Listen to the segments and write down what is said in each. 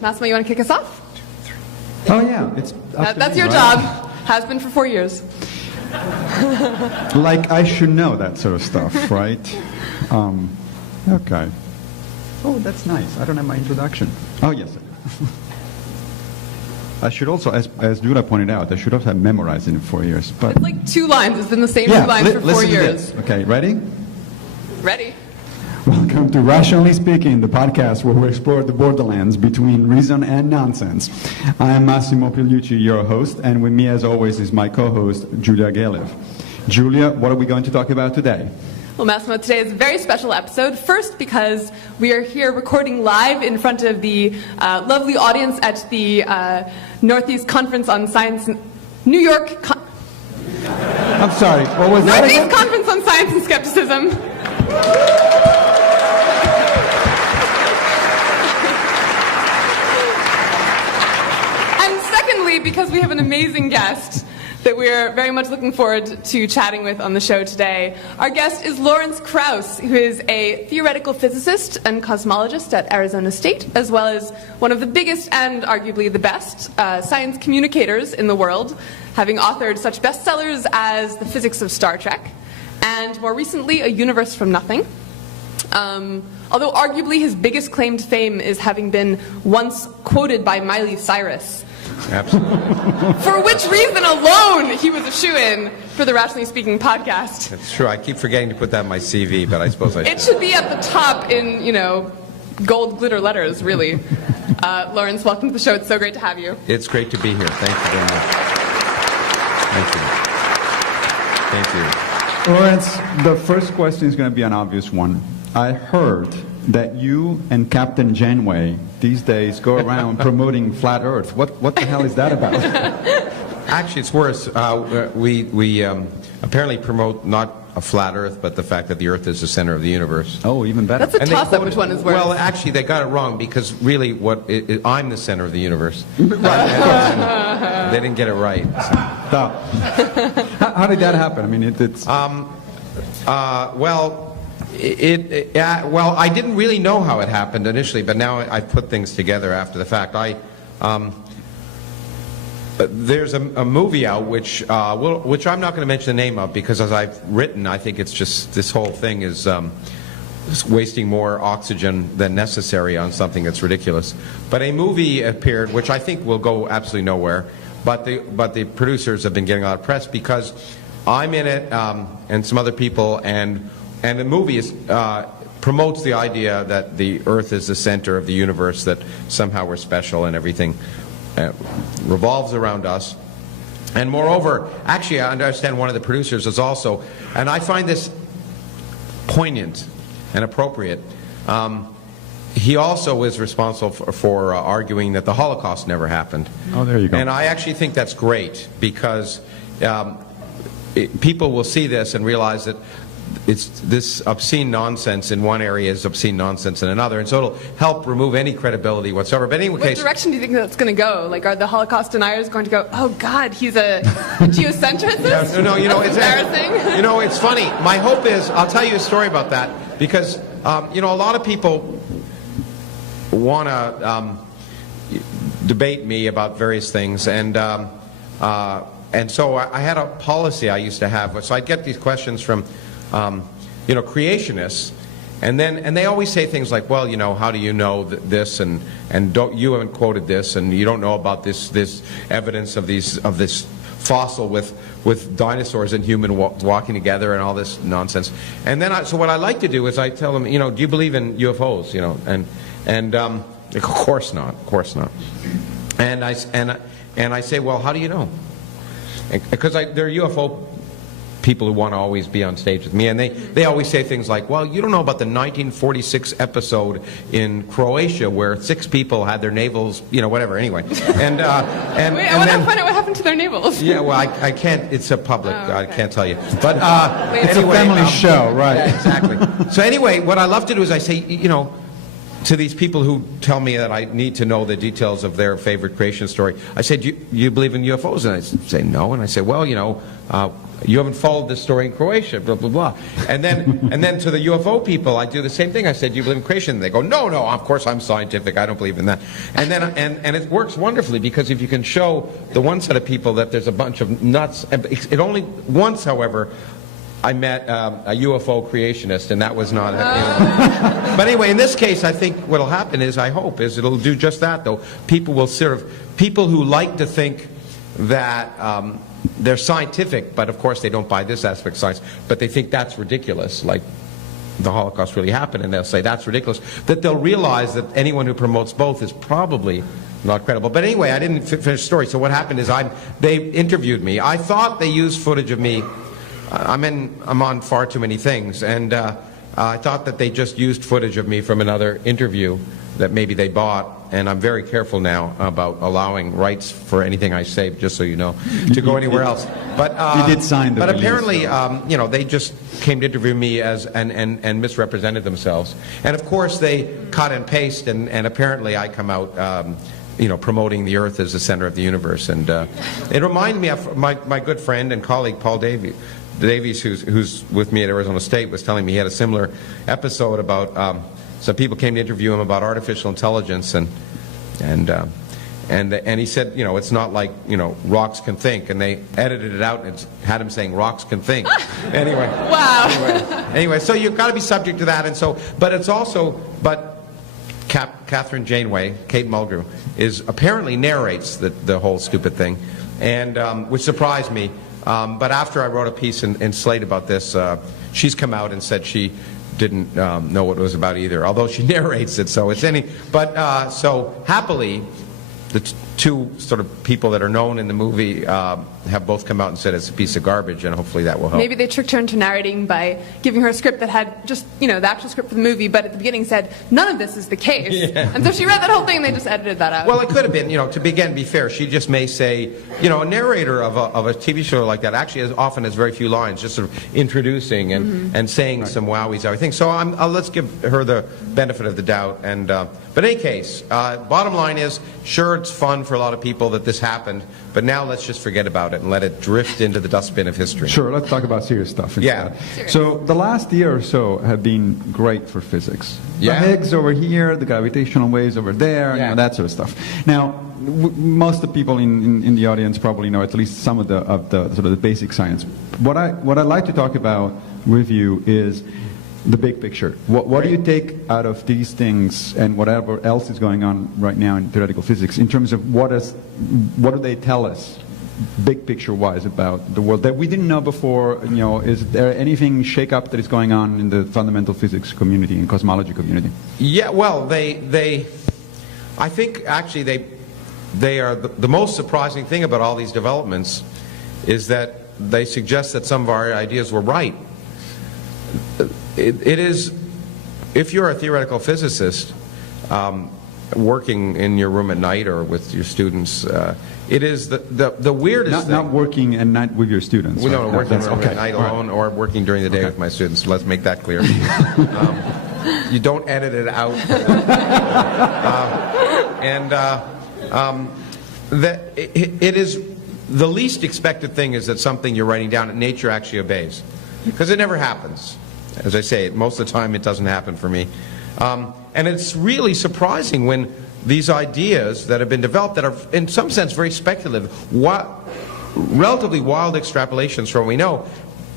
Massimo, you want to kick us off? Oh yeah, that's your job. Has been for 4 years. Like I should know that sort of stuff, right? Okay. Oh, that's nice. I don't have my introduction. Oh yes. I should also, as Julia pointed out, I should also have memorized it in 4 years. But it's like 2 lines. It's been the same 2 lines for 4 years. Okay, ready? Ready. Welcome to Rationally Speaking, the podcast where we explore the borderlands between reason and nonsense. I am Massimo Pigliucci, your host, and with me as always is my co-host, Julia Galev. Julia, what are we going to talk about today? Well, Massimo, today is a very special episode. First, because we are here recording live in front of the lovely audience at the Northeast Conference on Science, New York. I'm sorry, what was that again? Northeast Conference on Science and Skepticism. And secondly, because we have an amazing guest that we're very much looking forward to chatting with on the show today. Our guest is Krauss, who is a theoretical physicist and cosmologist at Arizona State, as well as one of the biggest and arguably the best science communicators in the world, having authored such bestsellers as The Physics of Star Trek, and more recently, A Universe from Nothing. Although arguably his biggest claim to fame is having been once quoted by Miley Cyrus. Absolutely. For which reason alone he was a shoo-in for the Rationally Speaking podcast. That's true. I keep forgetting to put that in my CV, but I suppose I should. It should be at the top in, gold glitter letters, really. Lawrence, welcome to the show. It's so great to have you. It's great to be here. Thank you very much. Thank you. Lawrence, the first question is going to be an obvious one. I heard that you and Captain Janeway these days go around promoting flat Earth. What the hell is that about? Actually, it's worse. We apparently promote not a flat Earth, but the fact that the Earth is the center of the universe. Oh, even better. That's a toss-up. Which one is worse? Well, actually, they got it wrong because really, I'm the center of the universe. Right. They didn't get it right. So. How did that happen? I mean, it's. Well, I didn't really know how it happened initially, but now I put things together after the fact. There's a movie out which I'm not going to mention the name of because, as I've written, I think it's just this whole thing is wasting more oxygen than necessary on something that's ridiculous. But a movie appeared, which I think will go absolutely nowhere. But the producers have been getting a lot of press because I'm in it and some other people and the movie promotes the idea that the Earth is the center of the universe, that somehow we're special and everything revolves around us. And moreover, actually, I understand one of the producers is also, and I find this poignant and appropriate, he also is responsible for arguing that the Holocaust never happened. Oh, there you go. And I actually think that's great because people will see this and realize that it's this obscene nonsense in one area is obscene nonsense in another, and so it'll help remove any credibility whatsoever. But anyway, what direction do you think that's going to go? Like, are the Holocaust deniers going to go, oh God, he's a geocentricist? Yeah, no, that's embarrassing. It's funny. My hope is, I'll tell you a story about that because a lot of people want to debate me about various things, and so I had a policy I used to have. So I'd get these questions from creationists, and they always say things like, well, how do you know this, and you haven't quoted this, and you don't know about this evidence of this fossil with dinosaurs and human walking together and all this nonsense. And then so what I like to do is I tell them, do you believe in UFOs? And of course not, And I say, well, how do you know? Because there are UFO people who want to always be on stage with me, and they always say things like, well, you don't know about the 1946 episode in Croatia where 6 people had their navels, whatever, anyway. And wait, I want to find out what happened to their navels. Yeah, well, I can't, it's a public, okay. I can't tell you. But it's anyway, a family show, right? Yeah, exactly. So anyway, what I love to do is I say, to these people who tell me that I need to know the details of their favorite creation story, I say, do you believe in UFOs? And I say, no. And I say, well, you haven't followed this story in Croatia, blah, blah, blah. And then to the UFO people, I do the same thing. I said, do you believe in creation? And they go, no, of course I'm scientific. I don't believe in that. And then and it works wonderfully, because if you can show the one set of people that there's a bunch of nuts, it only once, however, I met a UFO creationist, and that was not. But anyway, in this case, I think what'll happen is, I hope, is it'll do just that. Though people will people who like to think that they're scientific, but of course they don't buy this aspect of science, but they think that's ridiculous, like the Holocaust really happened, and they'll say that's ridiculous, that they'll realize that anyone who promotes both is probably not credible. But anyway, I didn't finish the story. So what happened is they interviewed me. I thought they used footage of me. I'm on far too many things, and I thought that they just used footage of me from another interview that maybe they bought, and I'm very careful now about allowing rights for anything I say, just so you know, to go anywhere else. But you did sign the But release, apparently, so. They just came to interview me and misrepresented themselves. And of course, they cut and paste, and apparently I come out, promoting the Earth as the center of the universe. And it reminded me of my good friend and colleague Paul Davies, who's with me at Arizona State, was telling me he had a similar episode about some people came to interview him about artificial intelligence, and he said, it's not like, rocks can think, and they edited it out and had him saying rocks can think. Anyway. Wow. Anyway, so you've got to be subject to that, and so, but it's also, Catherine Janeway, Kate Mulgrew, apparently narrates the whole stupid thing, and which surprised me. But after I wrote a piece in Slate about this, she's come out and said she didn't know what it was about either, although she narrates it. So so happily, the two sort of people that are known in the movie have both come out and said it's a piece of garbage, and hopefully that will help. Maybe they tricked her into narrating by giving her a script that had just, the actual script for the movie, but at the beginning said, none of this is the case. Yeah. And so she read that whole thing, and they just edited that out. Well, it could have been, to be fair, she just may say, a narrator of a TV show like that actually often has very few lines, just sort of introducing and saying some wowies, everything. So let's give her the benefit of the doubt. And but in any case, bottom line is, sure, it's fun for a lot of people that this happened, but now let's just forget about it and let it drift into the dustbin of history. Sure, let's talk about serious stuff instead. Yeah. So the last year or so have been great for physics. Yeah. The Higgs over here, the gravitational waves over there, Yeah. that sort of stuff. Now, most of the people in the audience probably know at least some of the sort of the basic science. What I'd like to talk about with you is the big picture. What do you take out of these things and whatever else is going on right now in theoretical physics in terms of what do they tell us, big picture wise, about the world that we didn't know before? Is there anything shake up that is going on in the fundamental physics community and cosmology community? Yeah, well, I think actually they are the most surprising thing about all these developments is that they suggest that some of our ideas were right. It is, if you're a theoretical physicist working in your room at night or with your students, it is the weirdest thing. Not working and not with your students. Well, no, working okay. at night alone or working during the day with my students. Let's make that clear. You don't edit it out. It is the least expected thing is that something you're writing down that nature actually obeys, because it never happens. As I say, most of the time it doesn't happen for me. And it's really surprising when these ideas that have been developed that are in some sense very speculative, relatively wild extrapolations from what we know,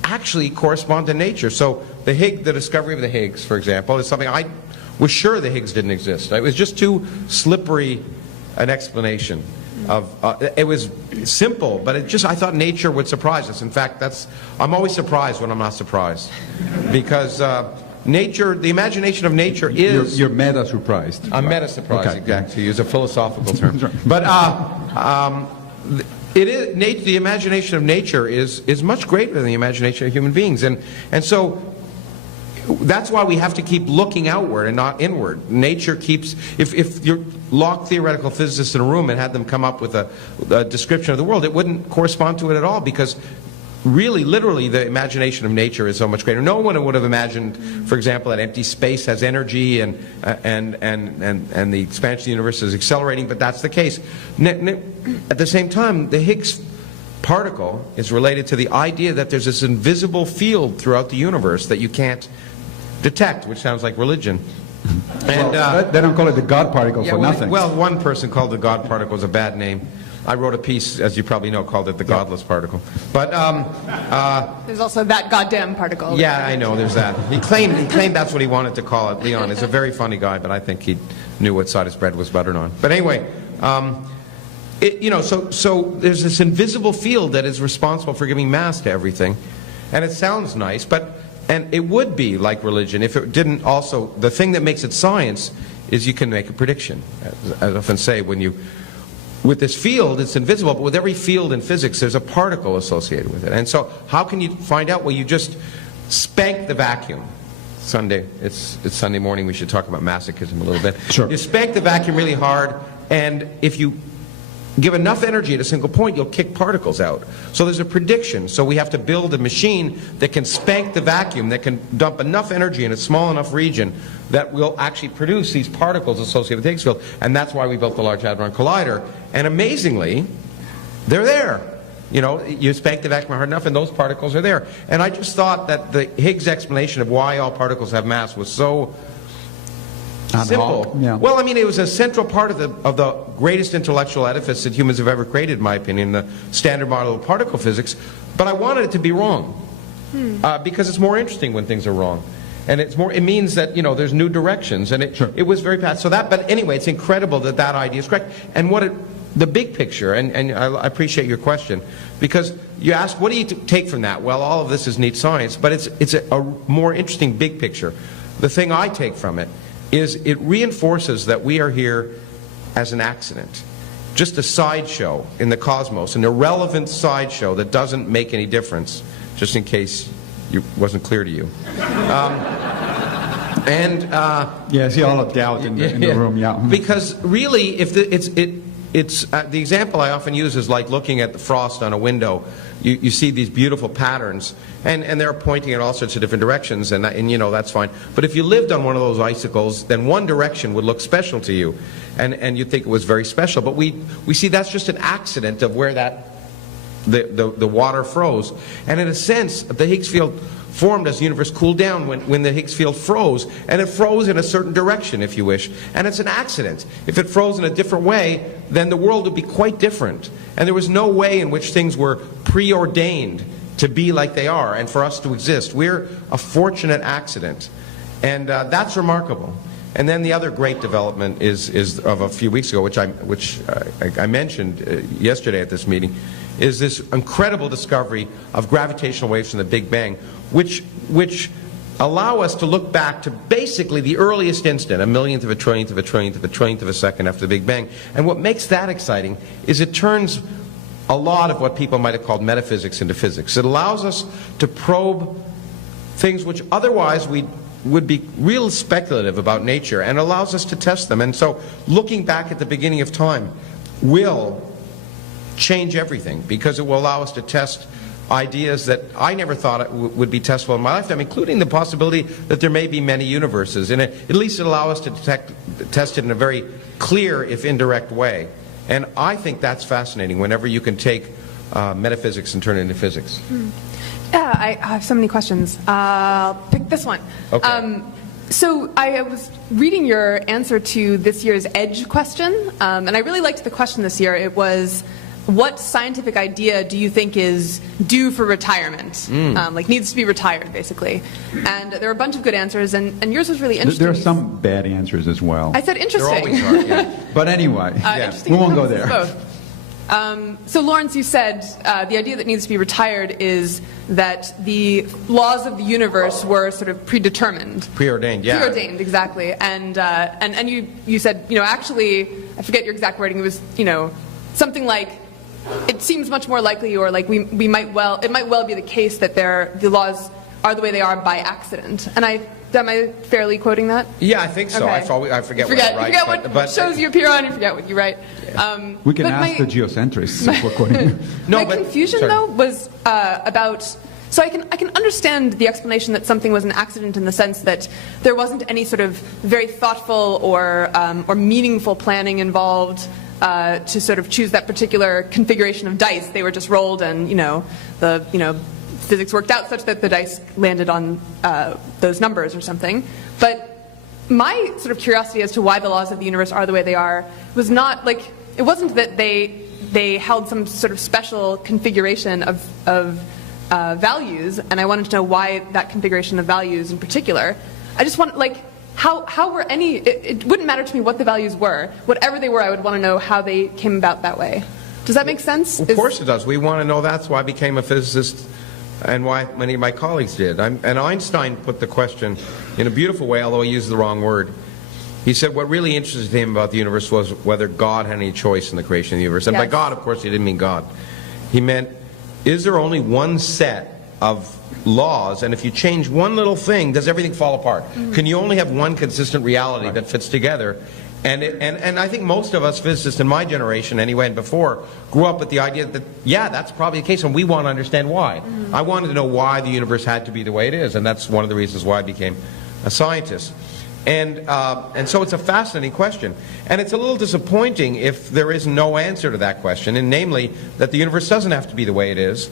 actually correspond to nature. So the discovery of the Higgs, for example, is something I was sure the Higgs didn't exist. It was just too slippery an explanation. It was simple, but I thought nature would surprise us. In fact, I'm always surprised when I'm not surprised, because nature, the imagination of nature is. You're meta surprised. I'm meta surprised, okay. Exactly. To use a philosophical term. But the imagination of nature is much greater than the imagination of human beings, and so. That's why we have to keep looking outward and not inward. Nature keeps, if you lock theoretical physicists in a room and had them come up with a description of the world, it wouldn't correspond to it at all, because really, literally, the imagination of nature is so much greater. No one would have imagined, for example, that empty space has energy and the expansion of the universe is accelerating, but that's the case. At the same time, the Higgs particle is related to the idea that there's this invisible field throughout the universe that you can't detect, which sounds like religion. And they don't call it the God particle for well, nothing. Well, one person called the God particle is a bad name. I wrote a piece, as you probably know, called it the godless particle. But there's also that goddamn particle. yeah, I know. There's that. He claimed that's what he wanted to call it. Leon is a very funny guy, but I think he knew what side his bread was buttered on. But anyway, so there's this invisible field that is responsible for giving mass to everything, and it sounds nice, and it would be like religion if it didn't also. The thing that makes it science is you can make a prediction. As I often say, with this field, it's invisible, but with every field in physics, there's a particle associated with it. And so how can you find out? Well, you just spank the vacuum. It's Sunday morning, we should talk about masochism a little bit. Sure. You spank the vacuum really hard, and if you give enough energy at a single point, you'll kick particles out. So there's a prediction. So we have to build a machine that can spank the vacuum, that can dump enough energy in a small enough region that will actually produce these particles associated with the Higgs field. And that's why we built the Large Hadron Collider. And amazingly, they're there. You spank the vacuum hard enough and those particles are there. And I just thought that the Higgs explanation of why all particles have mass was so simple. Yeah. Well, I mean, it was a central part of the greatest intellectual edifice that humans have ever created, in my opinion, the standard model of particle physics. But I wanted it to be wrong, because it's more interesting when things are wrong, and it means that there's new directions, and it was very fast. But anyway, it's incredible that idea is correct. And the big picture, and I appreciate your question, because you ask, what do you take from that? Well, all of this is neat science, but it's a more interesting big picture. The thing I take from it is it reinforces that we are here as an accident, just a sideshow in the cosmos, an irrelevant sideshow that doesn't make any difference, just in case it wasn't clear to you. I see all of doubt in the room. Yeah, because really, if the example I often use is like looking at the frost on a window. You see these beautiful patterns, and they're pointing in all sorts of different directions, and that's fine. But if you lived on one of those icicles, then one direction would look special to you, and you'd think it was very special. But we see that's just an accident of where the water froze. And in a sense, the Higgs field formed as the universe cooled down when the Higgs field froze, and it froze in a certain direction, if you wish, and it's an accident. If it froze in a different way, then the world would be quite different, and there was no way in which things were preordained to be like they are and for us to exist. We're a fortunate accident, and that's remarkable. And then the other great development is of a few weeks ago, which I mentioned yesterday at this meeting, is this incredible discovery of gravitational waves from the Big Bang, which allow us to look back to basically the earliest instant, a millionth of a trillionth of a trillionth of a trillionth of a second after the Big Bang. And what makes that exciting is it turns a lot of what people might have called metaphysics into physics. It allows us to probe things which otherwise would be real speculative about nature, and allows us to test them. And so looking back at the beginning of time will change everything, because it will allow us to test ideas that I never thought would be testable in my lifetime, including the possibility that there may be many universes. And at least it allows us to test it in a very clear, if indirect way. And I think that's fascinating, whenever you can take metaphysics and turn it into physics. Yeah, I have so many questions. I'll pick this one. Okay. So I was reading your answer to this year's EDGE question, and I really liked the question this year. It was, what scientific idea do you think is due for retirement? Like needs to be retired, basically. And there were a bunch of good answers, and yours was really interesting. There are some bad answers as well. I said interesting. There always are, yeah. But anyway, interesting we won't go there. Both. So Lawrence, you said the idea that needs to be retired is that the laws of the universe were sort of predetermined. Preordained, yeah. Preordained, exactly. And you said, actually, I forget your exact wording, it was, something like, it seems much more likely, or like it might well be the case that the laws are the way they are by accident. And am I fairly quoting that? Yeah, I think so. Okay. I forget what I write. You forget what shows you appear on, you forget what you write. We can ask the geocentrists if we're quoting. My confusion, though, was about... So I can understand the explanation that something was an accident in the sense that there wasn't any sort of very thoughtful or meaningful planning involved. to sort of choose that particular configuration of dice. They were just rolled, and physics worked out such that the dice landed on those numbers or something. But my sort of curiosity as to why the laws of the universe are the way they are was not like, it wasn't that they held some sort of special configuration of values, and I wanted to know why that configuration of values in particular. I just want, like, how were any, it wouldn't matter to me what the values were. Whatever they were, I would want to know how they came about that way. Does that make sense? Of course it does. We want to know. That's why I became a physicist, and why many of my colleagues did. And Einstein put the question in a beautiful way, although he used the wrong word. He said what really interested him about the universe was whether God had any choice in the creation of the universe. And by God, of course, he didn't mean God. He meant, is there only one set of laws, and if you change one little thing, does everything fall apart? Can you only have one consistent reality that fits together? And I think most of us physicists in my generation, anyway, and before, grew up with the idea that, yeah, that's probably the case, and we want to understand why. I wanted to know why the universe had to be the way it is, and that's one of the reasons why I became a scientist. And so it's a fascinating question. And it's a little disappointing if there is no answer to that question, and namely, that the universe doesn't have to be the way it is.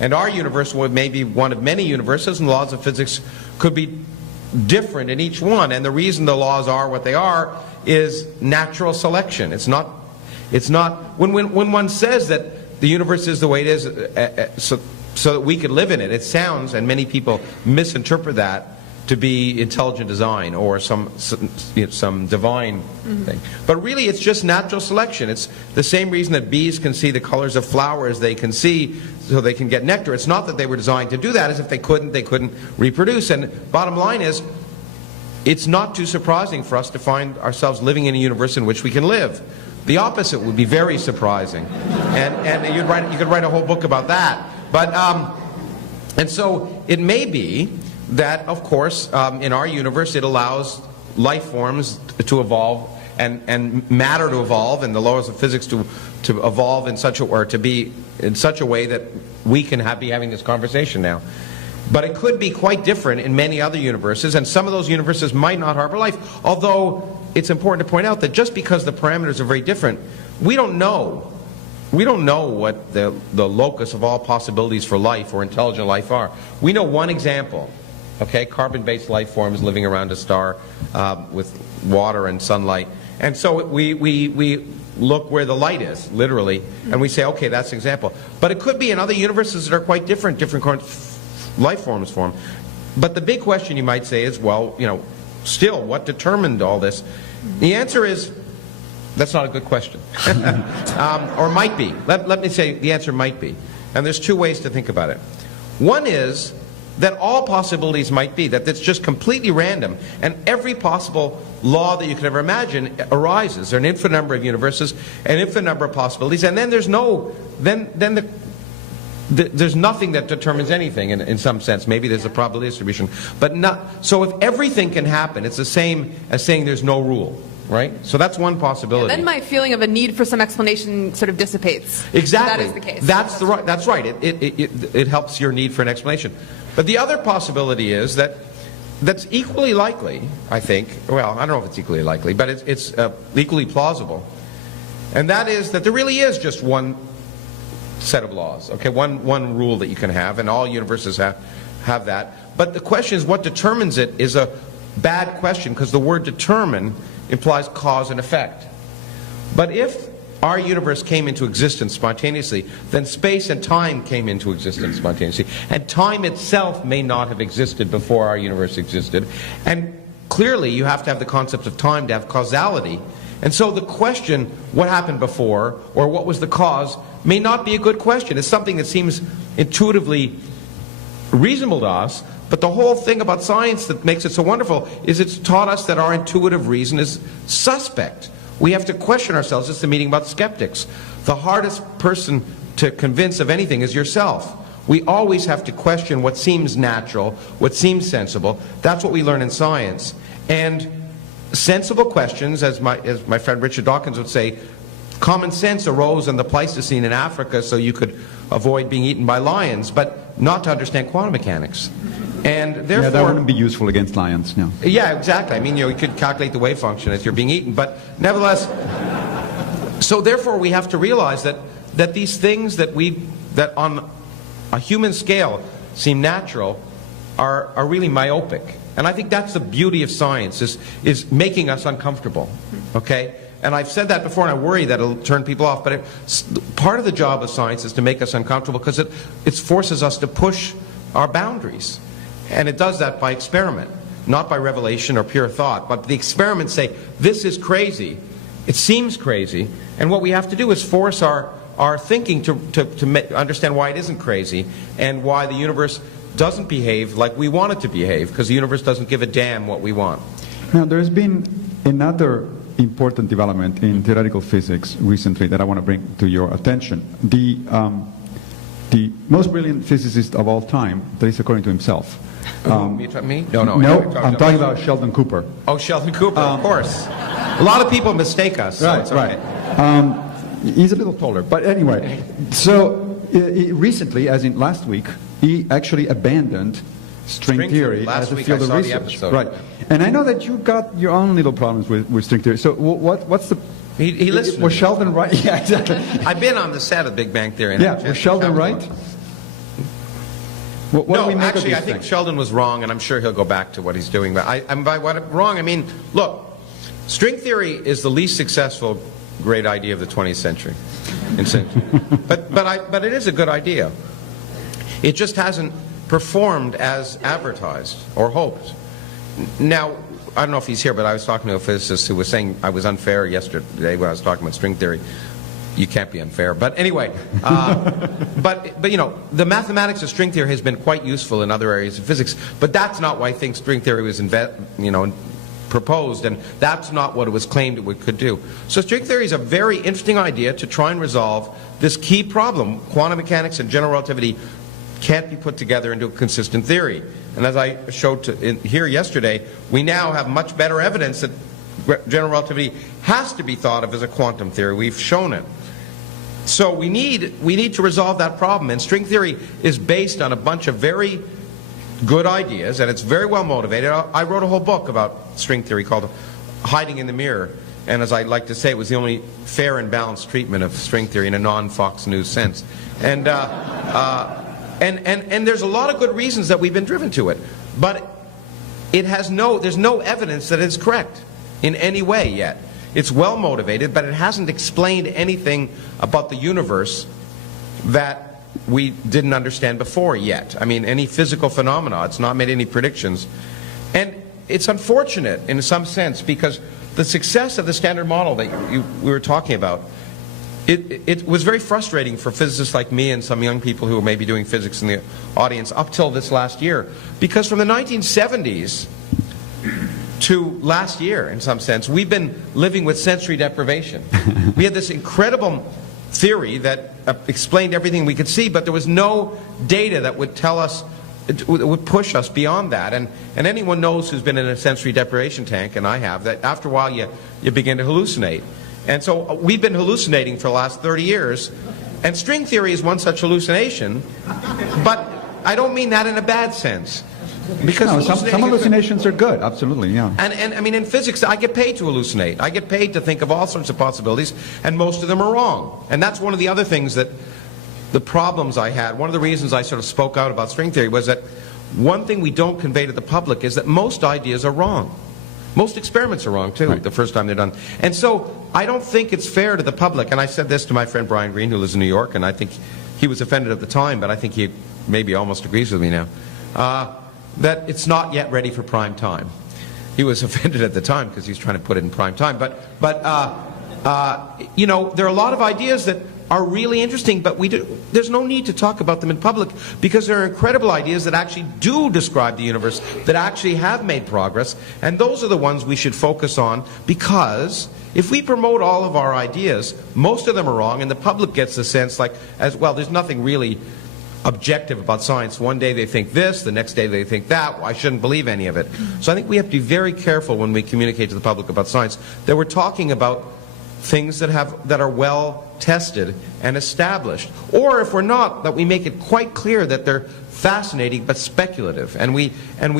And our universe may be one of many universes, and laws of physics could be different in each one. And the reason the laws are what they are is natural selection. It's not when one says that the universe is the way it is so that we could live in it, it sounds, and many people misinterpret that to be intelligent design or some divine thing. But really it's just natural selection. It's the same reason that bees can see the colors of flowers they can see so they can get nectar. It's not that they were designed to do that. As if they couldn't reproduce. And bottom line is, it's not too surprising for us to find ourselves living in a universe in which we can live. The opposite would be very surprising. And you could write a whole book about that. But and so it may be that, of course, in our universe, it allows life forms to evolve and matter to evolve, and the laws of physics to evolve in such a, or to be in such a way that we can be having this conversation now. But it could be quite different in many other universes, and some of those universes might not harbor life. Although it's important to point out that just because the parameters are very different, we don't know. We don't know what the locus of all possibilities for life or intelligent life are. We know one example. Okay, carbon-based life forms living around a star with water and sunlight. And so we look where the light is, literally, and we say, okay, that's an example. But it could be in other universes that are quite different life forms form. But the big question, you might say, is, well, still, what determined all this? The answer is, that's not a good question. Or might be. Let me say the answer might be. And there's two ways to think about it. One is that all possibilities might be, that it's just completely random, and every possible law that you could ever imagine arises. There are an infinite number of universes, an infinite number of possibilities, and then there's there's nothing that determines anything in some sense. Maybe there's a probability distribution, but not. So if everything can happen, it's the same as saying there's no rule. Right? So that's one possibility. Then my feeling of a need for some explanation sort of dissipates. Exactly. That is the case. That's right. It helps your need for an explanation. But the other possibility is that's equally likely, I think. Well, I don't know if it's equally likely, but it's equally plausible. And that is that there really is just one set of laws. Okay, one rule that you can have, and all universes have that. But the question is, what determines it is a bad question, because the word determine implies cause and effect. But if our universe came into existence spontaneously, then space and time came into existence spontaneously. And time itself may not have existed before our universe existed. And clearly you have to have the concept of time to have causality. And so the question, what happened before, or what was the cause, may not be a good question. It's something that seems intuitively reasonable to us. But the whole thing about science that makes it so wonderful is it's taught us that our intuitive reason is suspect. We have to question ourselves. It's the meeting about skeptics. The hardest person to convince of anything is yourself. We always have to question what seems natural, what seems sensible. That's what we learn in science. And sensible questions, as my friend Richard Dawkins would say, common sense arose in the Pleistocene in Africa so you could avoid being eaten by lions, but not to understand quantum mechanics. And therefore, yeah, that wouldn't be useful against lions, no. Yeah, exactly. I mean, you could calculate the wave function as you're being eaten, but nevertheless, So therefore we have to realize that these things that on a human scale seem natural are really myopic. And I think that's the beauty of science, is making us uncomfortable. Okay? And I've said that before, and I worry that it'll turn people off. But part of the job of science is to make us uncomfortable, because it forces us to push our boundaries. And it does that by experiment, not by revelation or pure thought. But the experiments say, this is crazy. It seems crazy. And what we have to do is force our thinking to understand why it isn't crazy, and why the universe doesn't behave like we want it to behave, because the universe doesn't give a damn what we want. Now, there's been another important development in theoretical physics recently that I want to bring to your attention. The most brilliant physicist of all time, at least according to himself. Me? No, No, I'm talking about Sheldon Cooper. Oh, Sheldon Cooper, of course. A lot of people mistake us. So it's okay. Right. He's a little taller, but anyway. So recently, as in last week, he actually abandoned string theory as a field of research. Right. And I know that you got your own little problems with string theory. So what's the... He listened. Was Sheldon right? Yeah, exactly. I've been on the set of Big Bang Theory. Yeah, was Sheldon right? What do we make actually, of I think Sheldon was wrong, and I'm sure he'll go back to what he's doing. But by wrong, I mean, look, string theory is the least successful great idea of the 20th century. But it is a good idea. It just hasn't performed as advertised or hoped. Now, I don't know if he's here, but I was talking to a physicist who was saying I was unfair yesterday when I was talking about string theory. You can't be unfair. But anyway, but you know, the mathematics of string theory has been quite useful in other areas of physics, but that's not why I think string theory was proposed, and that's not what it was claimed it could do. So string theory is a very interesting idea to try and resolve this key problem. Quantum mechanics and general relativity can't be put together into a consistent theory. And as I showed here yesterday, we now have much better evidence that general relativity has to be thought of as a quantum theory. We've shown it. So we need to resolve that problem, and string theory is based on a bunch of very good ideas, and it's very well motivated. I wrote a whole book about string theory called Hiding in the Mirror, and as I like to say, it was the only fair and balanced treatment of string theory in a non-Fox News sense. And there's a lot of good reasons that we've been driven to it, but there's no evidence that it's correct in any way yet. It's well motivated, but it hasn't explained anything about the universe that we didn't understand before yet. I mean, any physical phenomena. It's not made any predictions. And it's unfortunate in some sense, because the success of the Standard Model that we were talking about, it was very frustrating for physicists like me and some young people who may be doing physics in the audience up till this last year. Because from the 1970s to last year, in some sense, we've been living with sensory deprivation. We had this incredible theory that explained everything we could see, but there was no data that would tell us, would push us beyond that. And anyone knows who's been in a sensory deprivation tank, and I have, that after a while you begin to hallucinate. And so we've been hallucinating for the last 30 years, and string theory is one such hallucination, but I don't mean that in a bad sense. Because no, some hallucinations are good, absolutely, yeah. And I mean, in physics, I get paid to hallucinate. I get paid to think of all sorts of possibilities, and most of them are wrong. And that's one of the other things that, the problems I had, one of the reasons I sort of spoke out about string theory was that one thing we don't convey to the public is that most ideas are wrong. Most experiments are wrong, too, the first time they're done. And so, I don't think it's fair to the public, and I said this to my friend Brian Greene, who lives in New York, and I think he was offended at the time, but I think he maybe almost agrees with me now. That it's not yet ready for prime time. He was offended at the time because he's trying to put it in prime time. But you know, there are a lot of ideas that are really interesting, but there's no need to talk about them in public, because there are incredible ideas that actually do describe the universe, that actually have made progress, and those are the ones we should focus on, because if we promote all of our ideas, most of them are wrong, and the public gets the sense like, as well, there's nothing really objective about science. One day they think this, the next day they think that. Well, I shouldn't believe any of it. So I think we have to be very careful when we communicate to the public about science that we're talking about things that are well tested and established. Or if we're not, that we make it quite clear that they're fascinating but speculative, and we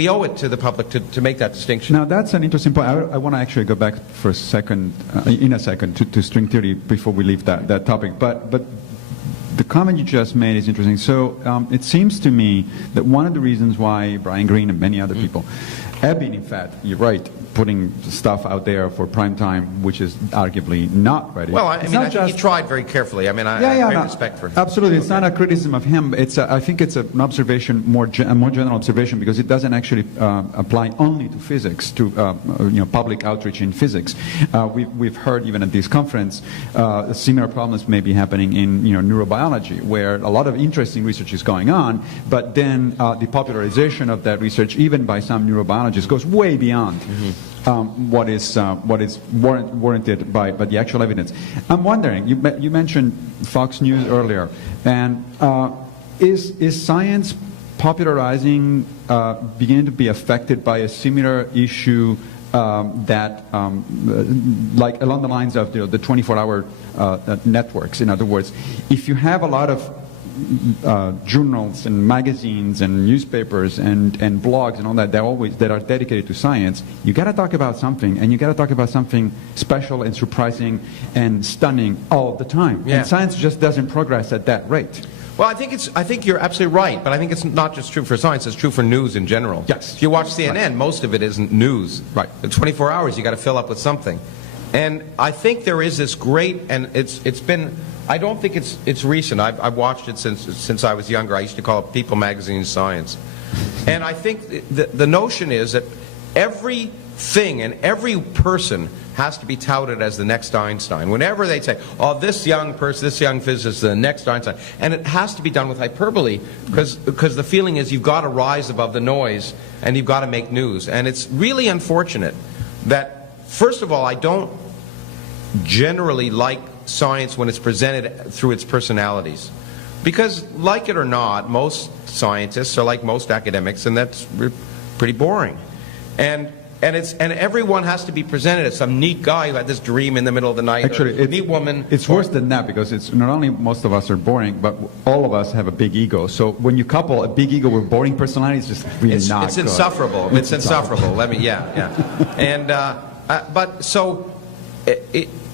owe it to the public to make that distinction. Now that's an interesting point. I want to actually go back for a second, to string theory before we leave that topic. But the comment you just made is interesting. So it seems to me that one of the reasons why Brian Greene and many other people have been, in fact, you're right, putting stuff out there for prime time, which is arguably not ready. Well, I think he tried very carefully. I mean, I have great respect for him. Absolutely. It's not a criticism of him. I think it's an observation, a more general observation, because it doesn't actually apply only to physics, to public outreach in physics. We've heard, even at this conference, similar problems may be happening in neurobiology, where a lot of interesting research is going on, but then the popularization of that research, even by some neurobiologists, goes way beyond what is warranted by the actual evidence. I'm wondering, you mentioned Fox News earlier, and is science popularizing beginning to be affected by a similar issue that, like along the lines of the 24-hour networks? In other words, if you have a lot of journals and magazines and newspapers and blogs and all that that are dedicated to science, you got to talk about something, and you got to talk about something special and surprising and stunning all the time. Yeah. And science just doesn't progress at that rate. Well, I think you're absolutely right, but I think it's not just true for science, it's true for news in general. Yes. If you watch CNN, most of it isn't news. Right. In 24 hours, you got to fill up with something. And I think there is this great, and it's been, I don't think it's recent. I've watched it since I was younger. I used to call it People Magazine Science. And I think the notion is that everything and every person has to be touted as the next Einstein. Whenever they say, oh, this young person, this young physicist is the next Einstein. And it has to be done with hyperbole, because the feeling is you've got to rise above the noise and you've got to make news. And it's really unfortunate that, first of all, I don't generally like science when it's presented through its personalities, because, like it or not, most scientists are like most academics, and that's pretty boring. And everyone has to be presented as some neat guy who had this dream in the middle of the night. Actually, neat woman. It's worse than that, because it's not only most of us are boring, but all of us have a big ego. So when you couple a big ego with boring personality, it's just really not it's good. Insufferable. It's insufferable. And but so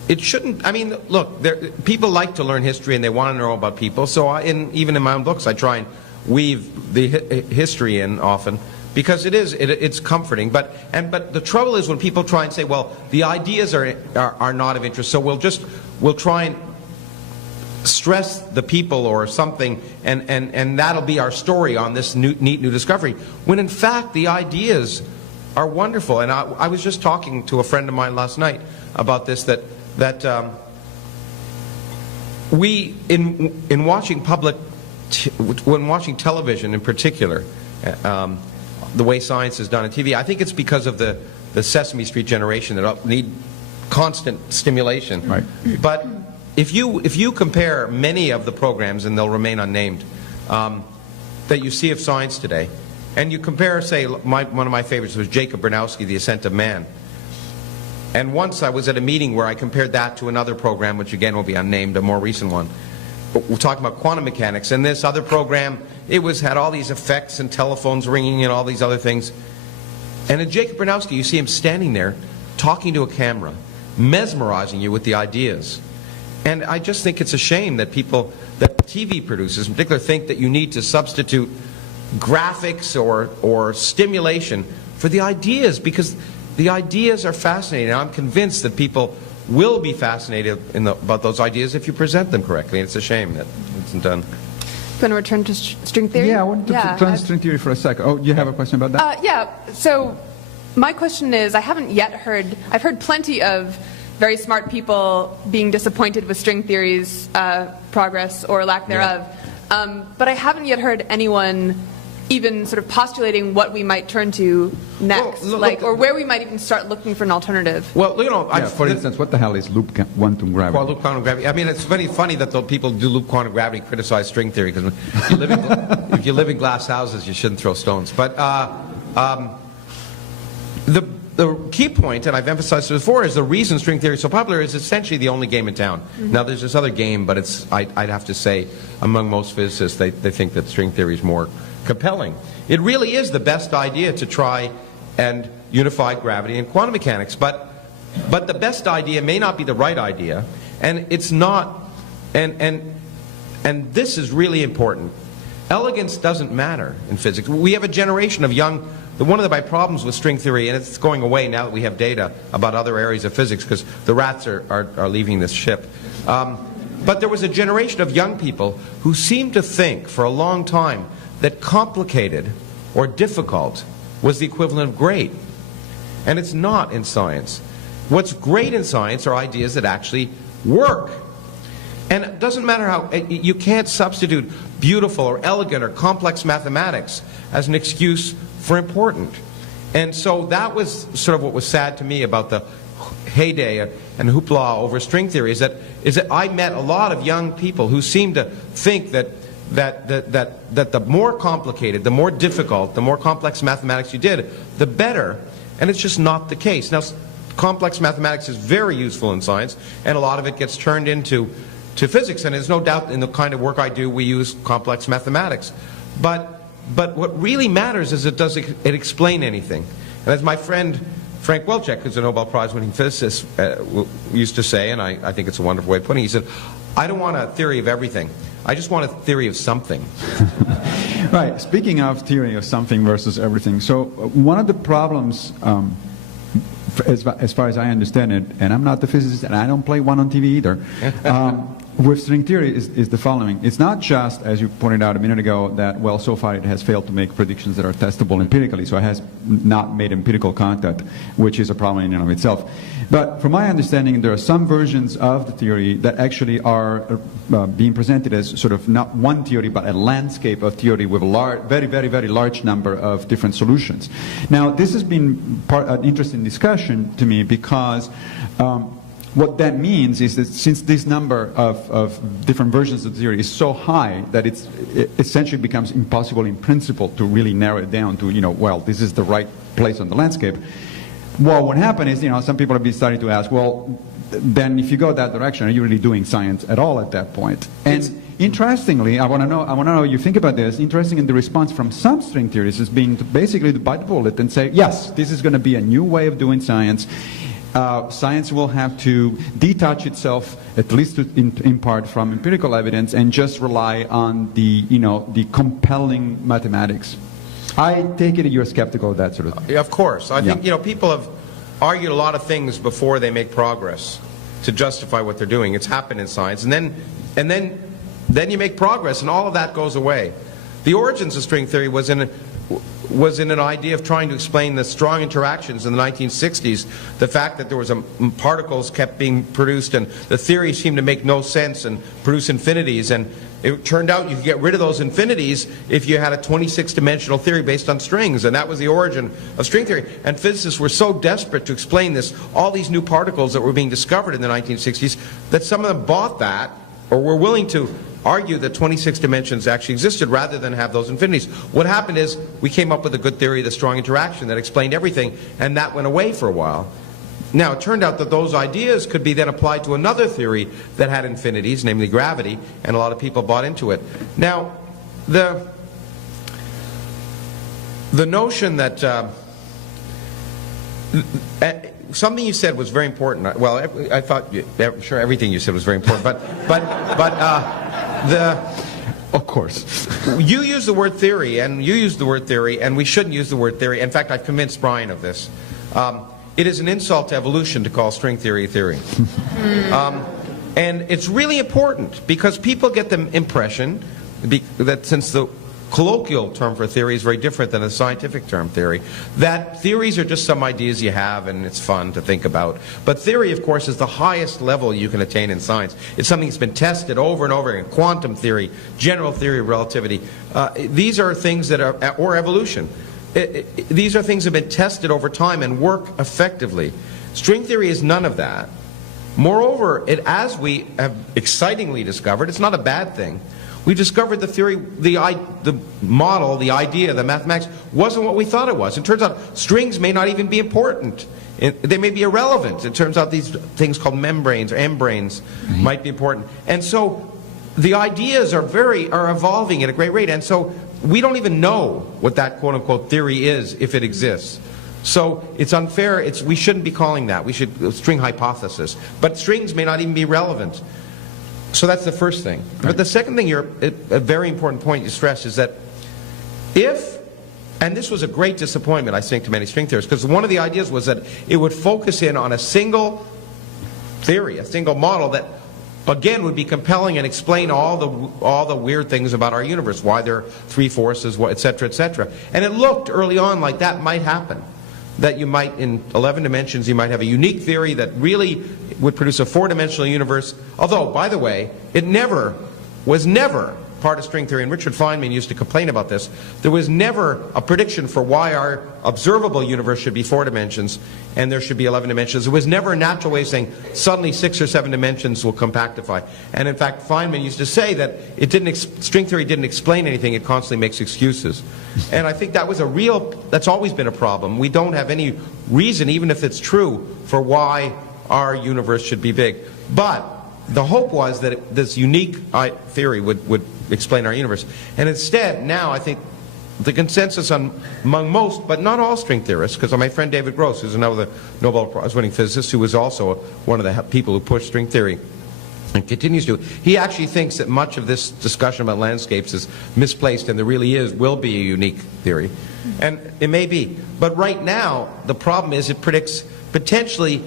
it shouldn't. I mean, look, people like to learn history and they want to know about people. So even in my own books, I try and weave the history in often, because it's comforting. But the trouble is when people try and say, well, the ideas are not of interest, so we'll try and stress the people or something, and that'll be our story on this neat new discovery, when in fact the ideas are wonderful. And I was just talking to a friend of mine last night about this, that we in watching when watching television in particular, the way science is done on TV, I think it's because of the Sesame Street generation that need constant stimulation. Right. But if you compare many of the programs, and they'll remain unnamed, that you see of science today, and you compare, say, one of my favorites was Jacob Bernowski, The Ascent of Man. And once I was at a meeting where I compared that to another program, which again will be unnamed, a more recent one. We're talking about quantum mechanics, and this other program, had all these effects and telephones ringing and all these other things. And in Jacob Bernowski, you see him standing there talking to a camera, mesmerizing you with the ideas. And I just think it's a shame that that TV producers in particular, think that you need to substitute graphics or stimulation for the ideas, because the ideas are fascinating. And I'm convinced that people will be fascinated about those ideas if you present them correctly. And it's a shame that it isn't done. Going to return to string theory? Yeah, I want to turn to string theory for a second. Oh, you have a question about that? Yeah. So my question is, I've heard plenty of very smart people being disappointed with string theory's progress or lack thereof. Yeah. But I haven't yet heard anyone even sort of postulating what we might turn to next, or where we might even start looking for an alternative. Well, for instance, what the hell is loop quantum gravity? Well, loop quantum gravity. I mean, it's very funny that the people who do loop quantum gravity criticize string theory, because if you live in glass houses, you shouldn't throw stones. But the key point, and I've emphasized it before, is the reason string theory is so popular is essentially the only game in town. Now, there's this other game, but I'd have to say, among most physicists, they think that string theory is more compelling. It really is the best idea to try and unify gravity and quantum mechanics, but the best idea may not be the right idea, and it's not, and this is really important. Elegance doesn't matter in physics. We have a generation of young. One of my problems with string theory, and it's going away now that we have data about other areas of physics, because the rats are leaving this ship. But there was a generation of young people who seemed to think for a long time that complicated or difficult was the equivalent of great. And it's not in science. What's great in science are ideas that actually work. And it doesn't matter how, you can't substitute beautiful or elegant or complex mathematics as an excuse for important. And so that was sort of what was sad to me about the heyday and hoopla over string theory, is that I met a lot of young people who seemed to think that the more complicated, the more difficult, the more complex mathematics you did, the better. And it's just not the case. Now, complex mathematics is very useful in science, and a lot of it gets turned into physics, and there's no doubt in the kind of work I do we use complex mathematics. But what really matters is does it explain anything? And as my friend Frank Wilczek, who's a Nobel Prize-winning physicist, used to say, and I think it's a wonderful way of putting it, he said, I don't want a theory of everything. I just want a theory of something. Right. Speaking of theory of something versus everything, so one of the problems, as far as I understand it, and I'm not the physicist, and I don't play one on TV either, with string theory is the following. It's not just, as you pointed out a minute ago, that, well, so far it has failed to make predictions that are testable empirically, so it has not made empirical contact, which is a problem in and of itself. But from my understanding, there are some versions of the theory that actually are being presented as sort of not one theory, but a landscape of theory with a very, very, very large number of different solutions. Now, this has been an interesting discussion to me, because what that means is that since this number of different versions of the theory is so high that it essentially becomes impossible in principle to really narrow it down to, well, this is the right place on the landscape. Well, what happened is, some people have been starting to ask, well, then if you go that direction, are you really doing science at all at that point? And interestingly, I want to know how you think about this. Interestingly, the response from some string theorists has been to basically bite the bullet and say, yes, this is going to be a new way of doing science. Science will have to detach itself, at least in part, from empirical evidence and just rely on the compelling mathematics. I take it you're skeptical of that sort of thing. Yeah, of course. I think people have argued a lot of things before they make progress to justify what they're doing. It's happened in science, and then you make progress, and all of that goes away. The origins of string theory was in an idea of trying to explain the strong interactions in the 1960s, the fact that there was particles kept being produced and the theory seemed to make no sense and produce infinities, and it turned out you could get rid of those infinities if you had a 26-dimensional theory based on strings, and that was the origin of string theory. And physicists were so desperate to explain this, all these new particles that were being discovered in the 1960s, that some of them bought that or were willing to argue that 26 dimensions actually existed rather than have those infinities. What happened is we came up with a good theory of the strong interaction that explained everything, and that went away for a while. Now, it turned out that those ideas could be then applied to another theory that had infinities, namely gravity, and a lot of people bought into it. Now, the notion that something you said was very important. Well, I thought, sure, everything you said was very important, Of course. You use the word theory, and you use the word theory, and we shouldn't use the word theory. In fact, I've convinced Brian of this. It is an insult to evolution to call string theory theory. And it's really important, because people get the impression that since the colloquial term for theory is very different than a scientific term theory, that theories are just some ideas you have and it's fun to think about. But theory, of course, is the highest level you can attain in science. It's something that's been tested over and over again. Quantum theory, general theory of relativity. These are things that are, or evolution. These are things that have been tested over time and work effectively. String theory is none of that. Moreover, as we have excitingly discovered, it's not a bad thing. We discovered the theory, the model, the idea, the mathematics wasn't what we thought it was. It turns out strings may not even be important. They may be irrelevant. It turns out these things called membranes or embranes might be important. And so the ideas are evolving at a great rate. And so we don't even know what that quote-unquote theory is if it exists. So it's unfair. We shouldn't be calling that. We should string hypothesis. But strings may not even be relevant. So that's the first thing. Right. But the second thing, a very important point you stress is that and this was a great disappointment, I think, to many string theorists, because one of the ideas was that it would focus in on a single theory, a single model that, again, would be compelling and explain all the weird things about our universe, why there are three forces, et cetera, et cetera. And it looked early on like that might happen. That you might, in 11 dimensions, you might have a unique theory that really would produce a four-dimensional universe. Although, by the way, it was never part of string theory, and Richard Feynman used to complain about this. There was never a prediction for why our observable universe should be 4 dimensions and there should be 11 dimensions. There was never a natural way of saying suddenly 6 or 7 dimensions will compactify. And in fact, Feynman used to say that string theory didn't explain anything, it constantly makes excuses. And I think that was that's always been a problem. We don't have any reason, even if it's true, for why our universe should be big. But the hope was that this unique theory would explain our universe. And instead, now I think the consensus among most, but not all string theorists, because my friend David Krauss, who's another Nobel Prize-winning physicist, who was also one of the people who pushed string theory and continues to, he actually thinks that much of this discussion about landscapes is misplaced and there really will be a unique theory. And it may be. But right now, the problem is it predicts potentially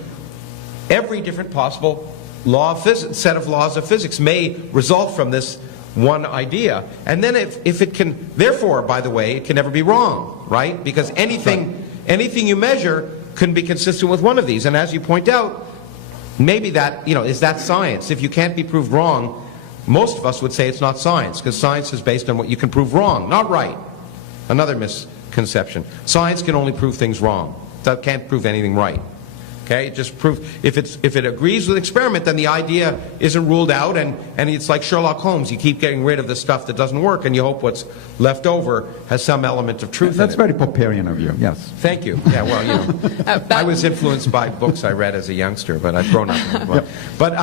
every different possible set of laws of physics may result from this one idea. And then if it can, therefore, by the way, it can never be wrong, right? Because anything you measure can be consistent with one of these. And as you point out, maybe that, is that science? If you can't be proved wrong, most of us would say it's not science, because science is based on what you can prove wrong, not right. Another misconception. Science can only prove things wrong. It can't prove anything right. Okay, just prove if it agrees with experiment, then the idea isn't ruled out, and it's like Sherlock Holmes. You keep getting rid of the stuff that doesn't work, and you hope what's left over has some element of truth. That's in it. very Popperian of you. Yes. Thank you. Yeah. Well, I was influenced by books I read as a youngster, but I've grown up. Yep. But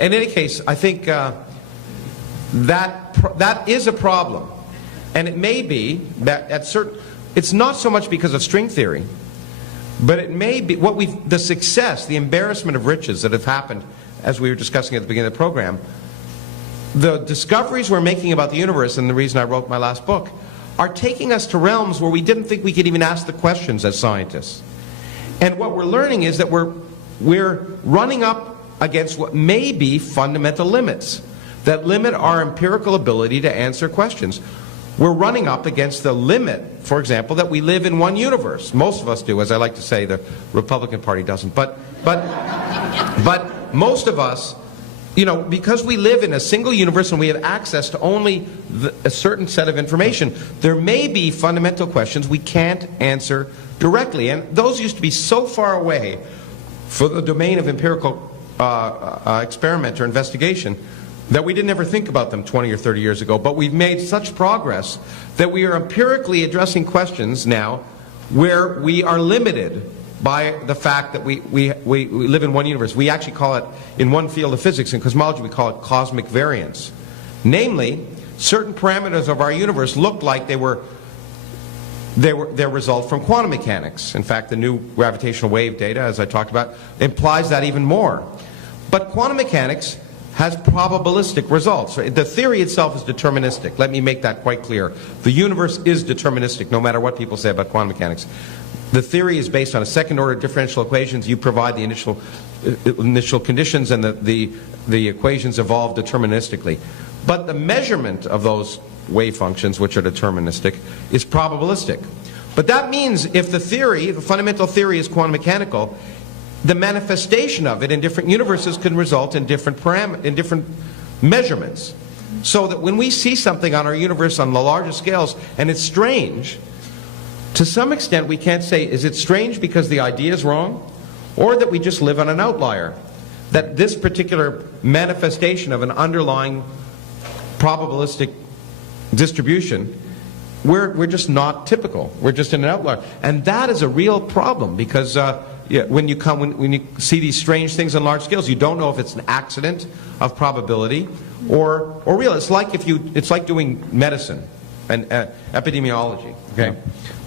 in any case, I think that is a problem, and it may be that it's not so much because of string theory. But it may be the success, the embarrassment of riches that have happened, as we were discussing at the beginning of the program, the discoveries we're making about the universe, and the reason I wrote my last book, are taking us to realms where we didn't think we could even ask the questions as scientists. And what we're learning is that we're running up against what may be fundamental limits that limit our empirical ability to answer questions. We're running up against the limit, for example, that we live in one universe. Most of us do, as I like to say. The Republican Party doesn't. But most of us, because we live in a single universe and we have access to only a certain set of information, there may be fundamental questions we can't answer directly. And those used to be so far away for the domain of empirical experiment or investigation that we didn't ever think about them 20 or 30 years ago. But we've made such progress that we are empirically addressing questions now where we are limited by the fact that we live in one universe. We actually call it, in one field of physics, in cosmology, we call it cosmic variance. Namely, certain parameters of our universe look like their result from quantum mechanics. In fact, the new gravitational wave data, as I talked about, implies that even more. But quantum mechanics has probabilistic results. The theory itself is deterministic. Let me make that quite clear. The universe is deterministic, no matter what people say about quantum mechanics. The theory is based on a second-order differential equations. You provide the initial conditions, and the equations evolve deterministically. But the measurement of those wave functions, which are deterministic, is probabilistic. But that means if the fundamental theory is quantum mechanical, the manifestation of it in different universes can result in different measurements. So that when we see something on our universe on the larger scales and it's strange, to some extent we can't say, is it strange because the idea is wrong? Or that we just live on an outlier? That this particular manifestation of an underlying probabilistic distribution, we're just not typical. We're just in an outlier. And that is a real problem because when you see these strange things on large scales, you don't know if it's an accident of probability or real. It's like doing medicine and epidemiology. Okay,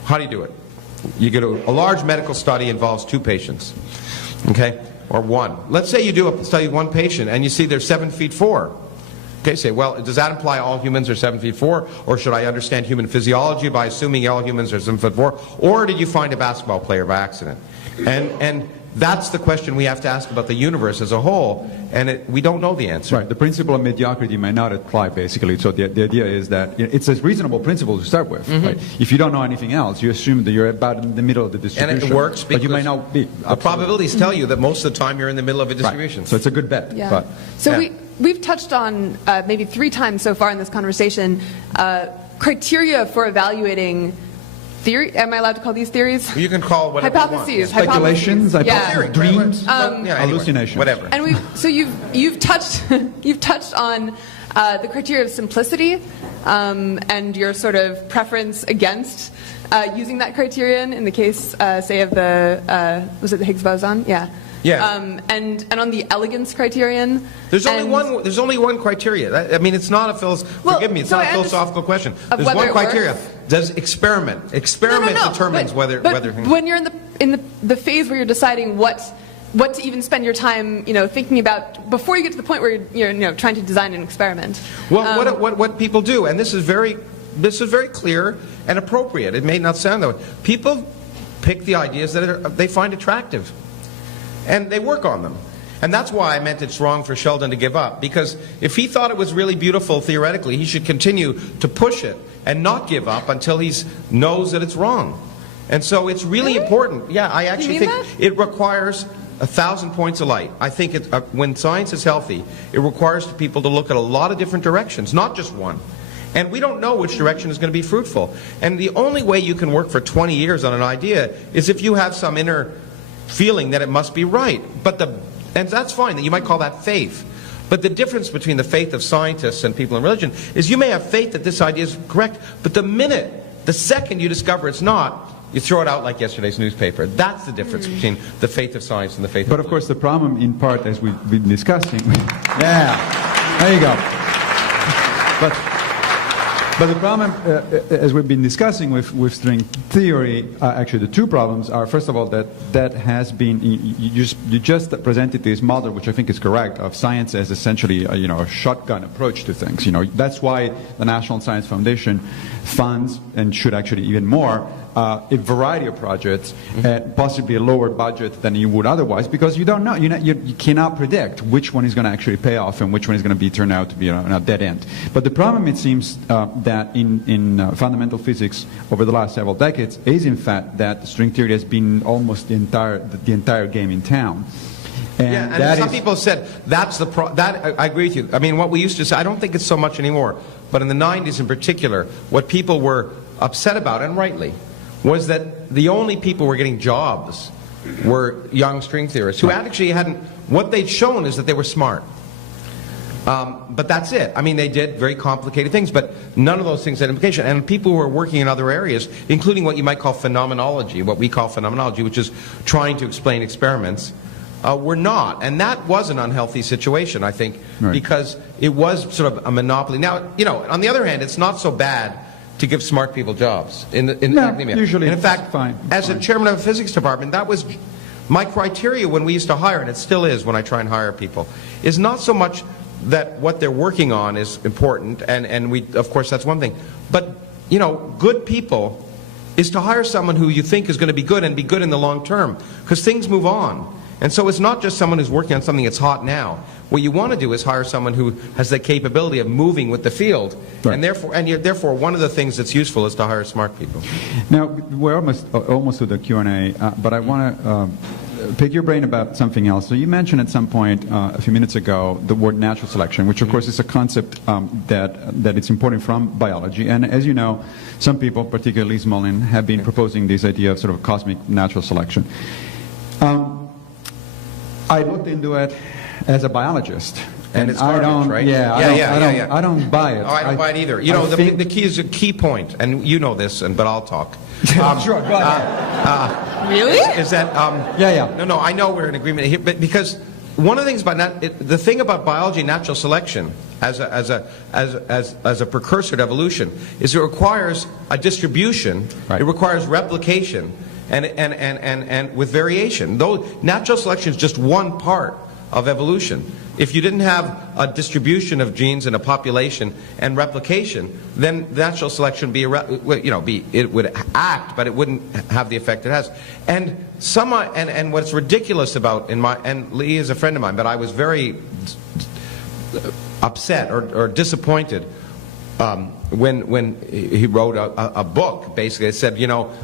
how do you do it? You get a large medical study involves 2 patients, okay, or 1. Let's say you do a study with 1 patient and you see they're 7'4". Okay, say, well, does that imply all humans are 7'4", or should I understand human physiology by assuming all humans are 7'4", or did you find a basketball player by accident? And that's the question we have to ask about the universe as a whole, and we don't know the answer. Right, the principle of mediocrity may not apply, basically. So the idea is that it's a reasonable principle to start with. Right? If you don't know anything else, you assume that you're about in the middle of the distribution. And it works because but you may not be. The probabilities tell you that most of the time you're in the middle of a distribution. Right. So it's a good bet. Yeah. But, so we've touched on maybe 3 times so far in this conversation criteria for evaluating theory. Am I allowed to call these theories? You can call whatever hypotheses. You want. Speculations, Yeah. dreams, hallucinations, whatever. And so you've touched on the criteria of simplicity and your sort of preference against using that criterion in the case, say, of the was it the Higgs boson? Yeah. Yeah. And on the elegance criterion. There's only one criteria. I mean, it's not a forgive me, it's not a philosophical question. There's one criteria. Does experiment determines whether when you're in the phase where you're deciding what to even spend your time, thinking about before you get to the point where you're trying to design an experiment. Well, what people do, and this is very clear and appropriate. It may not sound that way. People pick the ideas that they find attractive, and they work on them. And that's why I meant it's wrong for Sheldon to give up, because if he thought it was really beautiful theoretically, he should continue to push it and not give up until he knows that it's wrong. And so it's really important. Yeah, I actually think it requires 1,000 points of light. I think when science is healthy, it requires people to look at a lot of different directions, not just one. And we don't know which direction is going to be fruitful. And the only way you can work for 20 years on an idea is if you have some inner feeling that it must be right. And that's fine, that you might call that faith. But the difference between the faith of scientists and people in religion is you may have faith that this idea is correct, but the second you discover it's not, you throw it out like yesterday's newspaper. That's the difference between the faith of science and the faith of religion. But of course the problem in part, as we've been discussing, there you go. But the problem, as we've been discussing with string theory, actually the 2 problems are, first of all, that has been, you just presented this model, which I think is correct, of science as essentially a shotgun approach to things. That's why the National Science Foundation funds, and should actually even more, a variety of projects at possibly a lower budget than you would otherwise, because you don't know. You cannot predict which one is going to actually pay off and which one is going to be turned out to be a dead end. But the problem, it seems, that in fundamental physics over the last several decades is, in fact, that string theory has been almost the entire game in town. And some people said that's I agree with you. I mean, what we used to say, I don't think it's so much anymore, but in the 90s in particular, what people were upset about, and rightly, was that the only people who were getting jobs were young string theorists who actually what they'd shown is that they were smart. But that's it. I mean, they did very complicated things, but none of those things had implication. And people who were working in other areas, including what you might call phenomenology, what we call phenomenology, which is trying to explain experiments, were not. And that was an unhealthy situation, I think, because it was sort of a monopoly. Now, on the other hand, it's not so bad to give smart people jobs in academia. Usually, and in fact, as a chairman of a physics department, that was my criteria when we used to hire, and it still is when I try and hire people, is not so much that what they're working on is important, and we, of course, that's one thing, but good people is to hire someone who you think is going to be good and be good in the long term, because things move on. And so it's not just someone who's working on something that's hot now. What you want to do is hire someone who has the capability of moving with the field. Right. And therefore, one of the things that's useful is to hire smart people. Now, we're almost to the Q&A, but I want to pick your brain about something else. So you mentioned at some point a few minutes ago the word natural selection, which of course is a concept that it's important from biology. And as you know, some people, particularly Smolin, have been proposing this idea of sort of cosmic natural selection. I looked into it as a biologist, And it's garbage, I don't, right? Yeah, I don't buy it. Oh, I don't buy it either. You know, the key is a key point, and you know this, but I'll talk. Sure, go ahead. Really? Is that? No, I know we're in agreement here, but because one of the things about the thing about biology, natural selection, as a precursor to evolution, is it requires a distribution. Right. It requires replication, and with variation. Though natural selection is just one part of evolution. If you didn't have a distribution of genes in a population and replication, then natural selection it would act, but it wouldn't have the effect it has. And what's ridiculous about and Lee is a friend of mine, but I was very upset or disappointed when he wrote a book. Basically, it said,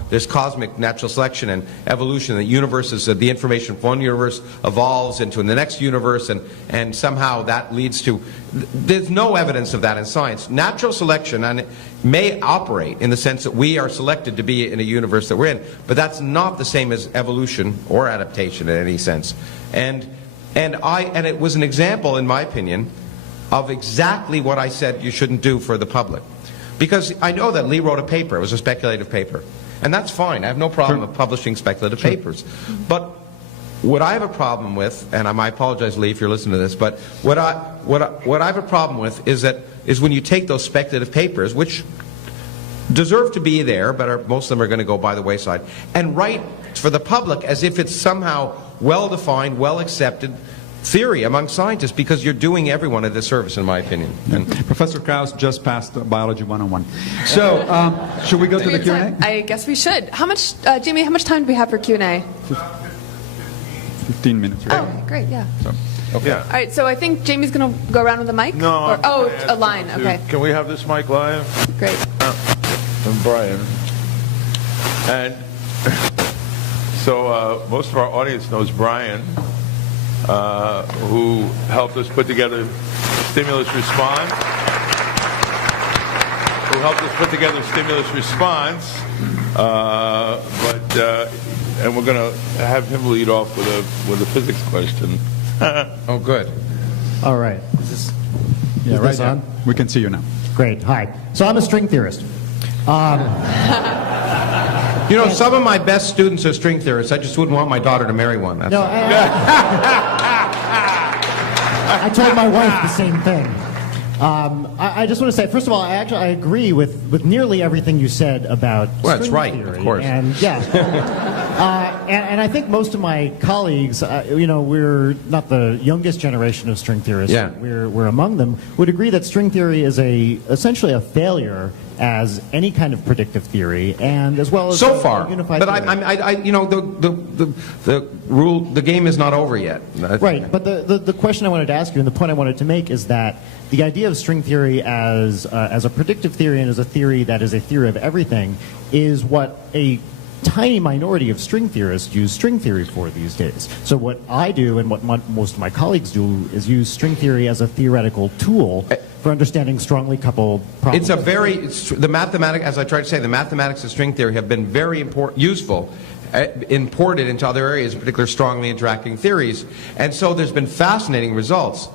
there's cosmic natural selection and evolution. The universe the information from one universe evolves into the next universe, and somehow that leads to. There's no evidence of that in science. Natural selection may operate in the sense that we are selected to be in a universe that we're in, but that's not the same as evolution or adaptation in any sense. And it was an example, in my opinion, of exactly what I said you shouldn't do for the public. Because I know that Lee wrote a paper. It was a speculative paper. And that's fine. I have no problem with publishing speculative papers. But what I have a problem with, and I apologize, Lee, if you're listening to this, but what I have a problem with is when you take those speculative papers, which deserve to be there, but most of them are going to go by the wayside, and write for the public as if it's somehow well-defined, well-accepted theory among scientists, because you're doing everyone a disservice, in my opinion. And Professor Krauss just passed Biology 101. So, should we go to the Q&A? I guess we should. How much, Jamie, how much time do we have for Q&A? 15 minutes. Right? Oh, great, yeah. So, okay. Yeah. All right, so I think Jamie's going to go around with a mic? No. A line, okay. Can we have this mic live? Great. And Brian. And so most of our audience knows Brian, who helped us put together Stimulus Response. And we're going to have him lead off with a physics question. Oh, good. All right. Is this on? We can see you now. Great. Hi. So I'm a string theorist. Some of my best students are string theorists. I just wouldn't want my daughter to marry one. That's I told my wife the same thing. I just want to say, first of all, I agree with nearly everything you said about well, that's right, theory. Of course. And yeah, and I think most of my colleagues, we're not the youngest generation of string theorists. Yeah. We're among them. Would agree that string theory is essentially a failure as any kind of predictive theory, and as well as so far. Unified but the game is not over yet. Right. But the question I wanted to ask you, and the point I wanted to make, is that the idea of string theory as a predictive theory and as a theory that is a theory of everything is what a tiny minority of string theorists use string theory for these days. So what I do and what most of my colleagues do is use string theory as a theoretical tool for understanding strongly coupled problems. The mathematics of string theory have been very useful, imported into other areas, in particular strongly interacting theories, and so there's been fascinating results.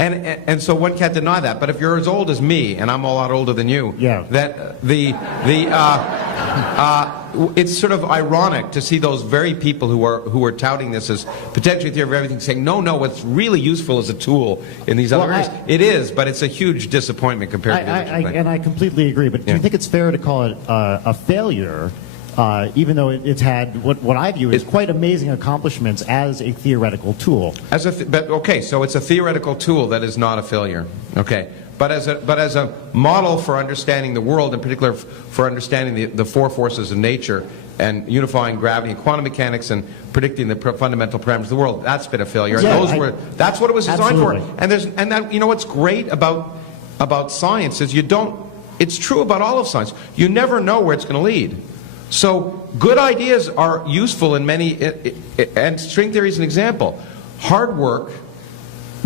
And so one can't deny that. But if you're as old as me, and I'm a lot older than you, yeah. that it's sort of ironic to see those very people who are touting this as potentially theory of everything saying, no, what's really useful is a tool in these other areas. It is, but it's a huge disappointment compared to the other thing. And I completely agree. But do you think it's fair to call it a failure, even though it's had what I view as quite amazing accomplishments as a theoretical tool? So it's a theoretical tool that is not a failure. Okay. But as a model for understanding the world, in particular for understanding the four forces of nature and unifying gravity and quantum mechanics and predicting the fundamental parameters of the world, that's been a failure. Yeah, that's what it was designed absolutely. for. And what's great about science is it's true about all of science. You never know where it's going to lead. So good ideas are useful in many, and string theory is an example. Hard work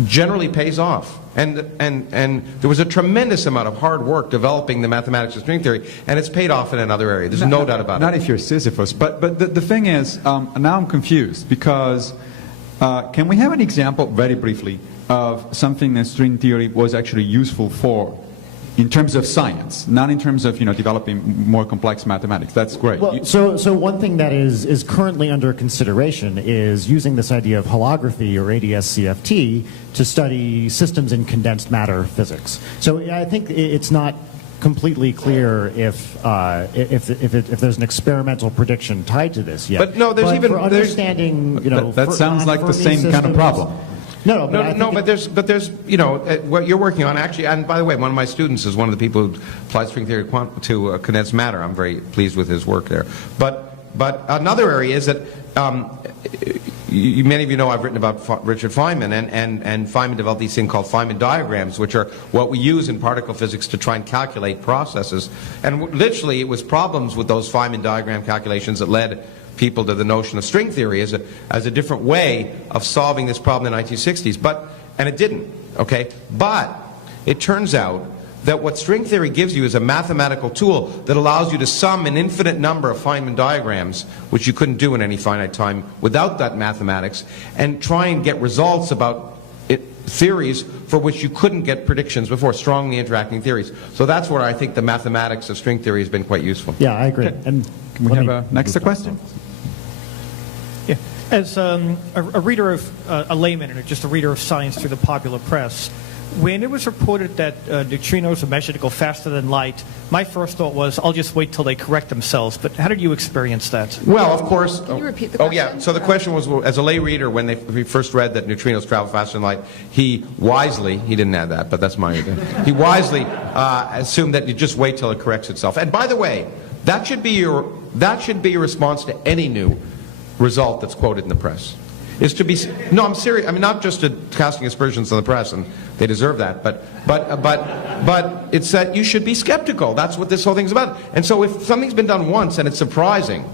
generally pays off. And there was a tremendous amount of hard work developing the mathematics of string theory, and it's paid off in another area. There's no doubt about it. Not if you're Sisyphus. But the thing is, now I'm confused, because Can we have an example, very briefly, of something that string theory was actually useful for, in terms of science, not in terms of developing more complex mathematics? That's great. Well, so one thing that is currently under consideration is using this idea of holography, or ADS-CFT, to study systems in condensed matter physics. So I think it's not completely clear if there's an experimental prediction tied to this yet. But no, there's even for understanding, that sounds like the same kind of problem. But but there's what you're working on actually. And by the way, one of my students is one of the people who applied string theory to condensed matter. I'm very pleased with his work there. But another area is that many of you know I've written about Richard Feynman, and Feynman developed these things called Feynman diagrams, which are what we use in particle physics to try and calculate processes. And literally, it was problems with those Feynman diagram calculations that led people to the notion of string theory as a different way of solving this problem in the 1960s. And it didn't, okay? But it turns out that what string theory gives you is a mathematical tool that allows you to sum an infinite number of Feynman diagrams, which you couldn't do in any finite time without that mathematics, and try and get results about theories for which you couldn't get predictions before, strongly interacting theories. So that's where I think the mathematics of string theory has been quite useful. Yeah, I agree. Okay. And can we have a next question? Yeah. As a reader of a layman, or just a reader of science through the popular press, when it was reported that neutrinos are measured to go faster than light, my first thought was, I'll just wait till they correct themselves. But how did you experience that? Well, of course. Can you repeat the question? Yeah. So the question was, as a lay reader, when we first read that neutrinos travel faster than light, he didn't add that, but that's my idea. He wisely assumed that you just wait till it corrects itself. And by the way, that should be your response to any new result that's quoted in the press. Is to be no, I'm serious. I mean, not just to casting aspersions on the press, and they deserve that. But it's that you should be skeptical. That's what this whole thing's about. And so, if something's been done once and it's surprising,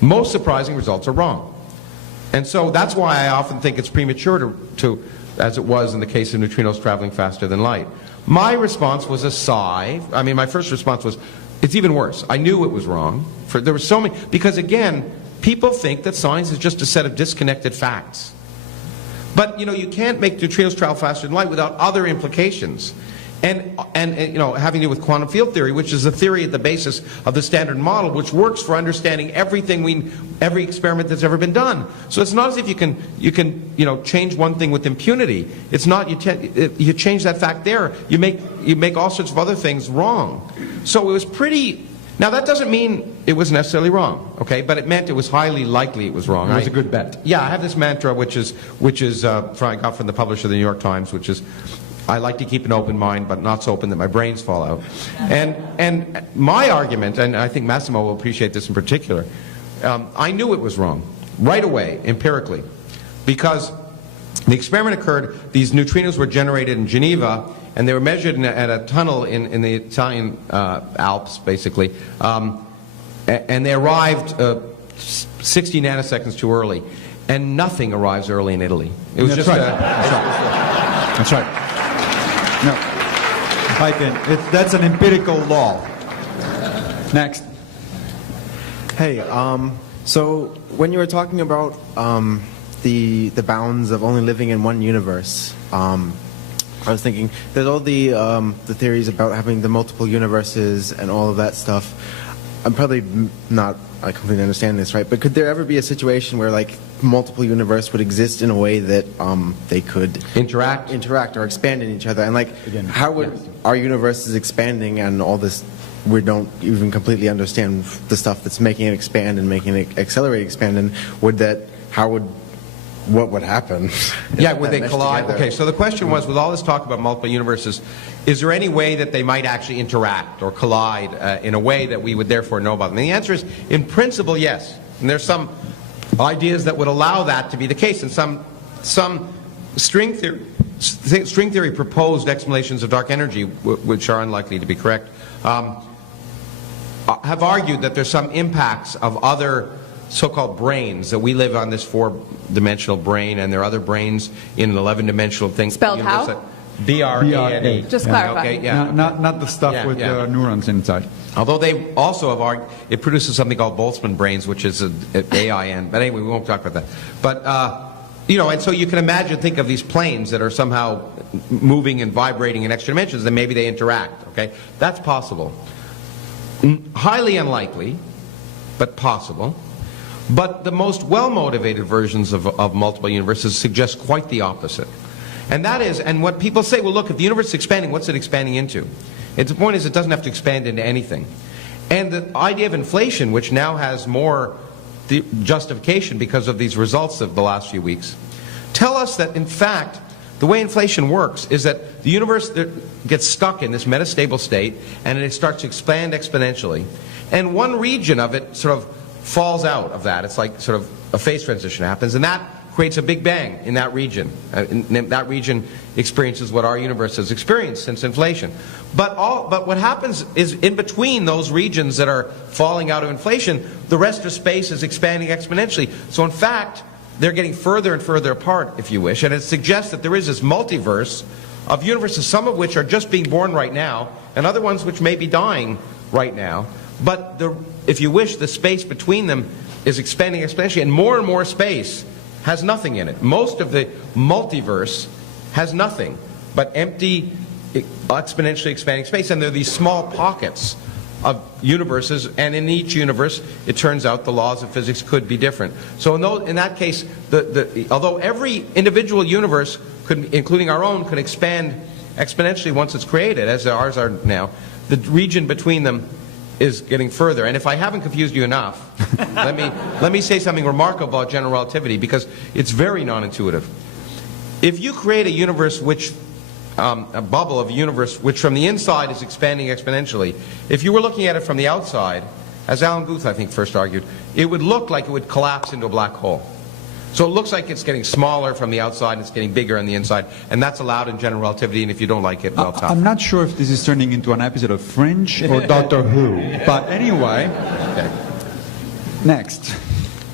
most surprising results are wrong. And so that's why I often think it's premature to as it was in the case of neutrinos traveling faster than light. My response was a sigh. I mean, my first response was, it's even worse. I knew it was wrong. There were so many, because again, people think that science is just a set of disconnected facts. But, you can't make neutrinos travel faster than light without other implications. And having to do with quantum field theory, which is the theory at the basis of the Standard Model, which works for understanding every experiment that's ever been done. So it's not as if you can change one thing with impunity. It's not you change that fact there, you make all sorts of other things wrong. So it was pretty. Now, that doesn't mean it was necessarily wrong, okay? But it meant it was highly likely it was wrong. It was a good bet. Yeah, I have this mantra, which I got from the publisher of the New York Times, which is, I like to keep an open mind, but not so open that my brains fall out. And my argument, and I think Massimo will appreciate this in particular, I knew it was wrong right away, empirically, because the experiment occurred, these neutrinos were generated in Geneva, and they were measured at a tunnel in the Italian Alps, basically, and they arrived 60 nanoseconds too early, and nothing arrives early in Italy. It was That's just right. That's right. No, that's an empirical law. Next. Hey, so when you were talking about the bounds of only living in one universe, I was thinking there's all the theories about having the multiple universes and all of that stuff. I'm probably not I completely understand this, right? But could there ever be a situation where like multiple universe would exist in a way that they could interact or expand in each other? And like, how would our universe is expanding and all this? We don't even completely understand the stuff that's making it expand and making it accelerate, expand. And what would happen? Yeah, would they collide? Together? Okay, so the question was, with all this talk about multiple universes, is there any way that they might actually interact or collide in a way that we would therefore know about them? And the answer is, in principle, yes. And there's some ideas that would allow that to be the case, and some string theory proposed explanations of dark energy, which are unlikely to be correct, have argued that there's some impacts of other so-called brains, that we live on this 4-dimensional brain, and there are other brains in an 11-dimensional thing. Spelled how? B-R-A-N-E. Just clarify. Okay, yeah. Not the stuff with the neurons inside. Although they also have argued, it produces something called Boltzmann brains, which is an AIN. But anyway, we won't talk about that. and so you can imagine, think of these planes that are somehow moving and vibrating in extra dimensions, and maybe they interact, okay? That's possible. Highly unlikely, but possible. But the most well-motivated versions of multiple universes suggest quite the opposite. And that is, and what people say, well, look, if the universe is expanding, what's it expanding into? The point is, it doesn't have to expand into anything. And the idea of inflation, which now has more justification because of these results of the last few weeks, tell us that, in fact, the way inflation works is that the universe gets stuck in this metastable state, and it starts to expand exponentially. And one region of it sort of falls out of that. It's like sort of a phase transition happens, and that creates a big bang in that region. That region experiences what our universe has experienced since inflation. But what happens is, in between those regions that are falling out of inflation, the rest of space is expanding exponentially. So in fact, they're getting further and further apart, if you wish, and it suggests that there is this multiverse of universes, some of which are just being born right now, and other ones which may be dying right now. But if you wish, the space between them is expanding exponentially, and more space has nothing in it. Most of the multiverse has nothing but empty, exponentially expanding space, and there are these small pockets of universes, and in each universe, it turns out the laws of physics could be different. So in that case, although every individual universe, including our own, could expand exponentially once it's created, as ours are now, the region between them is getting further. And if I haven't confused you enough, let me say something remarkable about general relativity, because it's very non-intuitive. If you create a universe a bubble of a universe which from the inside is expanding exponentially, if you were looking at it from the outside, as Alan Guth I think first argued, it would look like it would collapse into a black hole. So it looks like it's getting smaller from the outside and it's getting bigger on the inside, and that's allowed in general relativity, and if you don't like it, well, tough. I'm not sure if this is turning into an episode of Fringe or Doctor Who, but anyway, Okay. Next.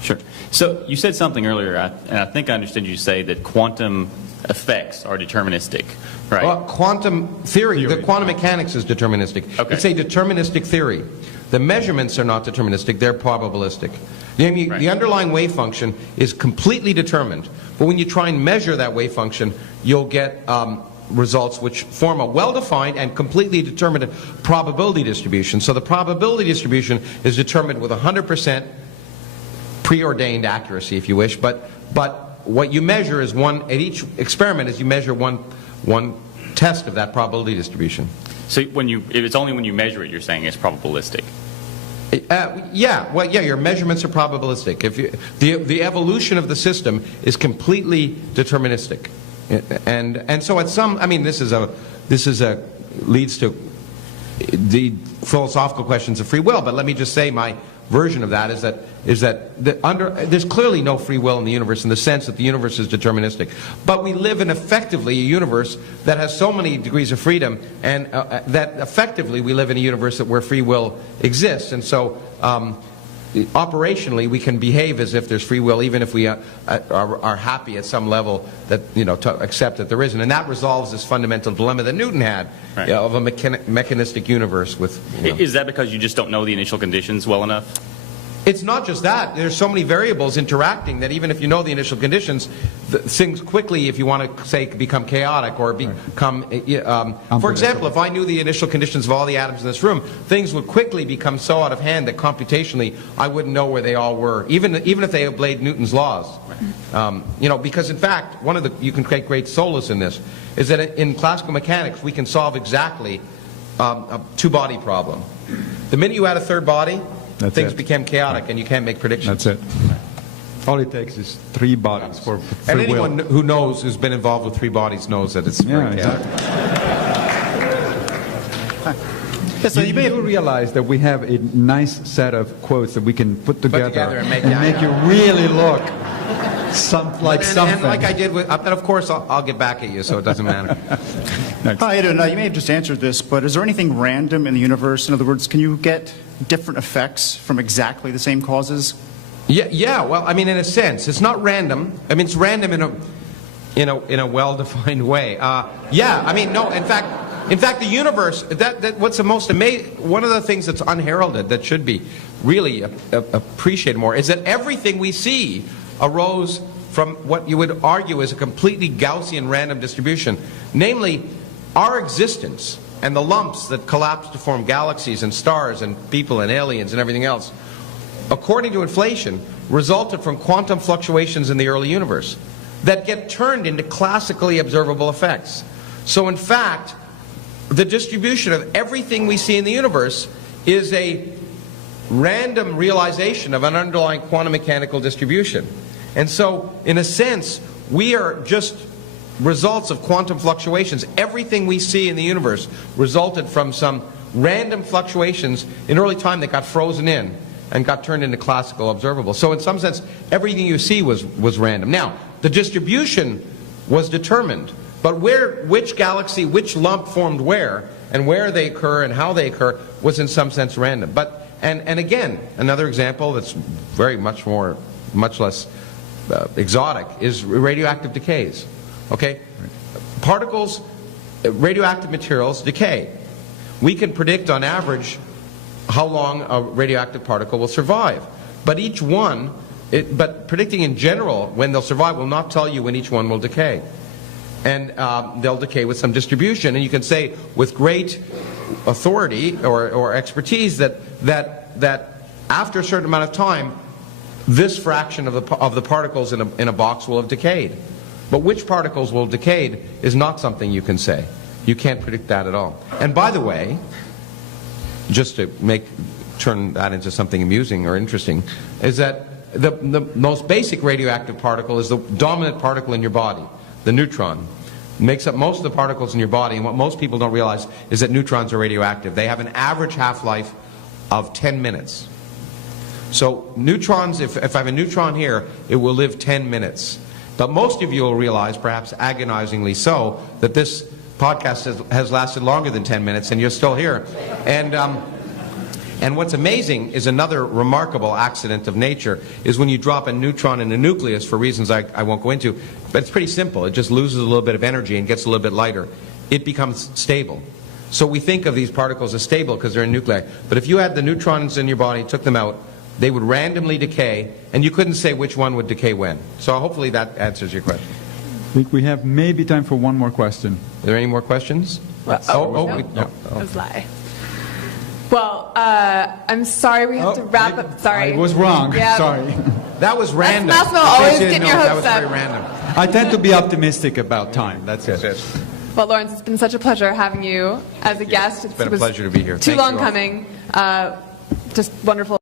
Sure. So you said something earlier, and I think I understood you say that quantum effects are deterministic, right? Well, quantum theory, the quantum mechanics is deterministic. Okay. It's a deterministic theory. The measurements are not deterministic, they're probabilistic. The underlying wave function is completely determined, but when you try and measure that wave function, you'll get results which form a well-defined and completely determined probability distribution. So the probability distribution is determined with 100% preordained accuracy, if you wish, but what you measure is at each experiment is you measure one test of that probability distribution. So it's only when you measure it, you're saying it's probabilistic. Your measurements are probabilistic. The evolution of the system is completely deterministic, and so at some, this leads to the philosophical questions of free will. But let me just say my version of that is that there's clearly no free will in the universe in the sense that the universe is deterministic. But we live in effectively a universe that has so many degrees of freedom, and that effectively we live in a universe where free will exists. And so operationally we can behave as if there's free will, even if we are happy at some level that to accept that there isn't. And that resolves this fundamental dilemma that Newton had, right, of a mechanistic universe with. Is that because you just don't know the initial conditions well enough? It's not just that. There's so many variables interacting that even if you know the initial conditions, things quickly, if you want to say, become chaotic or become. For example, if I knew the initial conditions of all the atoms in this room, things would quickly become so out of hand that computationally I wouldn't know where they all were, even if they obeyed Newton's laws. Because in fact, you can create great solace in this, is that in classical mechanics we can solve exactly a two-body problem. The minute you add a third body, things became chaotic, and you can't make predictions. That's it. All it takes is three bodies for free and will. anyone who's been involved with three bodies knows that it's very chaotic. Yeah, so you may realize that we have a nice set of quotes that we can put together and make you really look like something. And like I did with, and of course I'll get back at you, so it doesn't matter. Hi, Ed, you may have just answered this, but is there anything random in the universe? In other words, can you get different effects from exactly the same causes? Yeah. Well, in a sense, it's not random. It's random in a well-defined way. No. In fact, the universe. What's the most amazing? One of the things that's unheralded that should be really appreciated more is that everything we see arose from what you would argue is a completely Gaussian random distribution. Namely, our existence and the lumps that collapse to form galaxies and stars and people and aliens and everything else, according to inflation, resulted from quantum fluctuations in the early universe that get turned into classically observable effects. So in fact, the distribution of everything we see in the universe is a random realization of an underlying quantum mechanical distribution. And so, in a sense, we are just results of quantum fluctuations. Everything we see in the universe resulted from some random fluctuations in early time that got frozen in and got turned into classical observable. So in some sense, everything you see was random. Now, the distribution was determined, but which galaxy, which lump formed where, and where they occur and how they occur was in some sense random. But and again, another example that's very much less exotic is radioactive decays. Okay, particles, radioactive materials decay. We can predict on average how long a radioactive particle will survive, but each one, but predicting in general when they'll survive will not tell you when each one will decay. And they'll decay with some distribution, and you can say with great authority or expertise that after a certain amount of time, this fraction of the particles in a box will have decayed. But which particles will have decayed is not something you can say. You can't predict that at all. And by the way, just to turn that into something amusing or interesting, is that the most basic radioactive particle is the dominant particle in your body, the neutron. It makes up most of the particles in your body, and what most people don't realize is that neutrons are radioactive. They have an average half-life of 10 minutes. So neutrons, if I have a neutron here, it will live 10 minutes. But most of you will realize, perhaps agonizingly so, that this podcast has lasted longer than 10 minutes and you're still here. And what's amazing is another remarkable accident of nature is when you drop a neutron in a nucleus for reasons I won't go into, but it's pretty simple. It just loses a little bit of energy and gets a little bit lighter. It becomes stable. So we think of these particles as stable because they're in nuclei. But if you had the neutrons in your body, took them out, they would randomly decay, and you couldn't say which one would decay when. So hopefully that answers your question. I think we have maybe time for one more question. Are there any more questions? That was lie. Well, I'm sorry we have to wrap up. Sorry. I was wrong. Yeah. Sorry. That was random. That's Massimo always getting your that hopes was up. very random. I tend to be optimistic about time. That's it. Well, Lawrence, it's been such a pleasure having you as a guest. It's been a pleasure to be here. Too Thank long you all. coming. Just wonderful.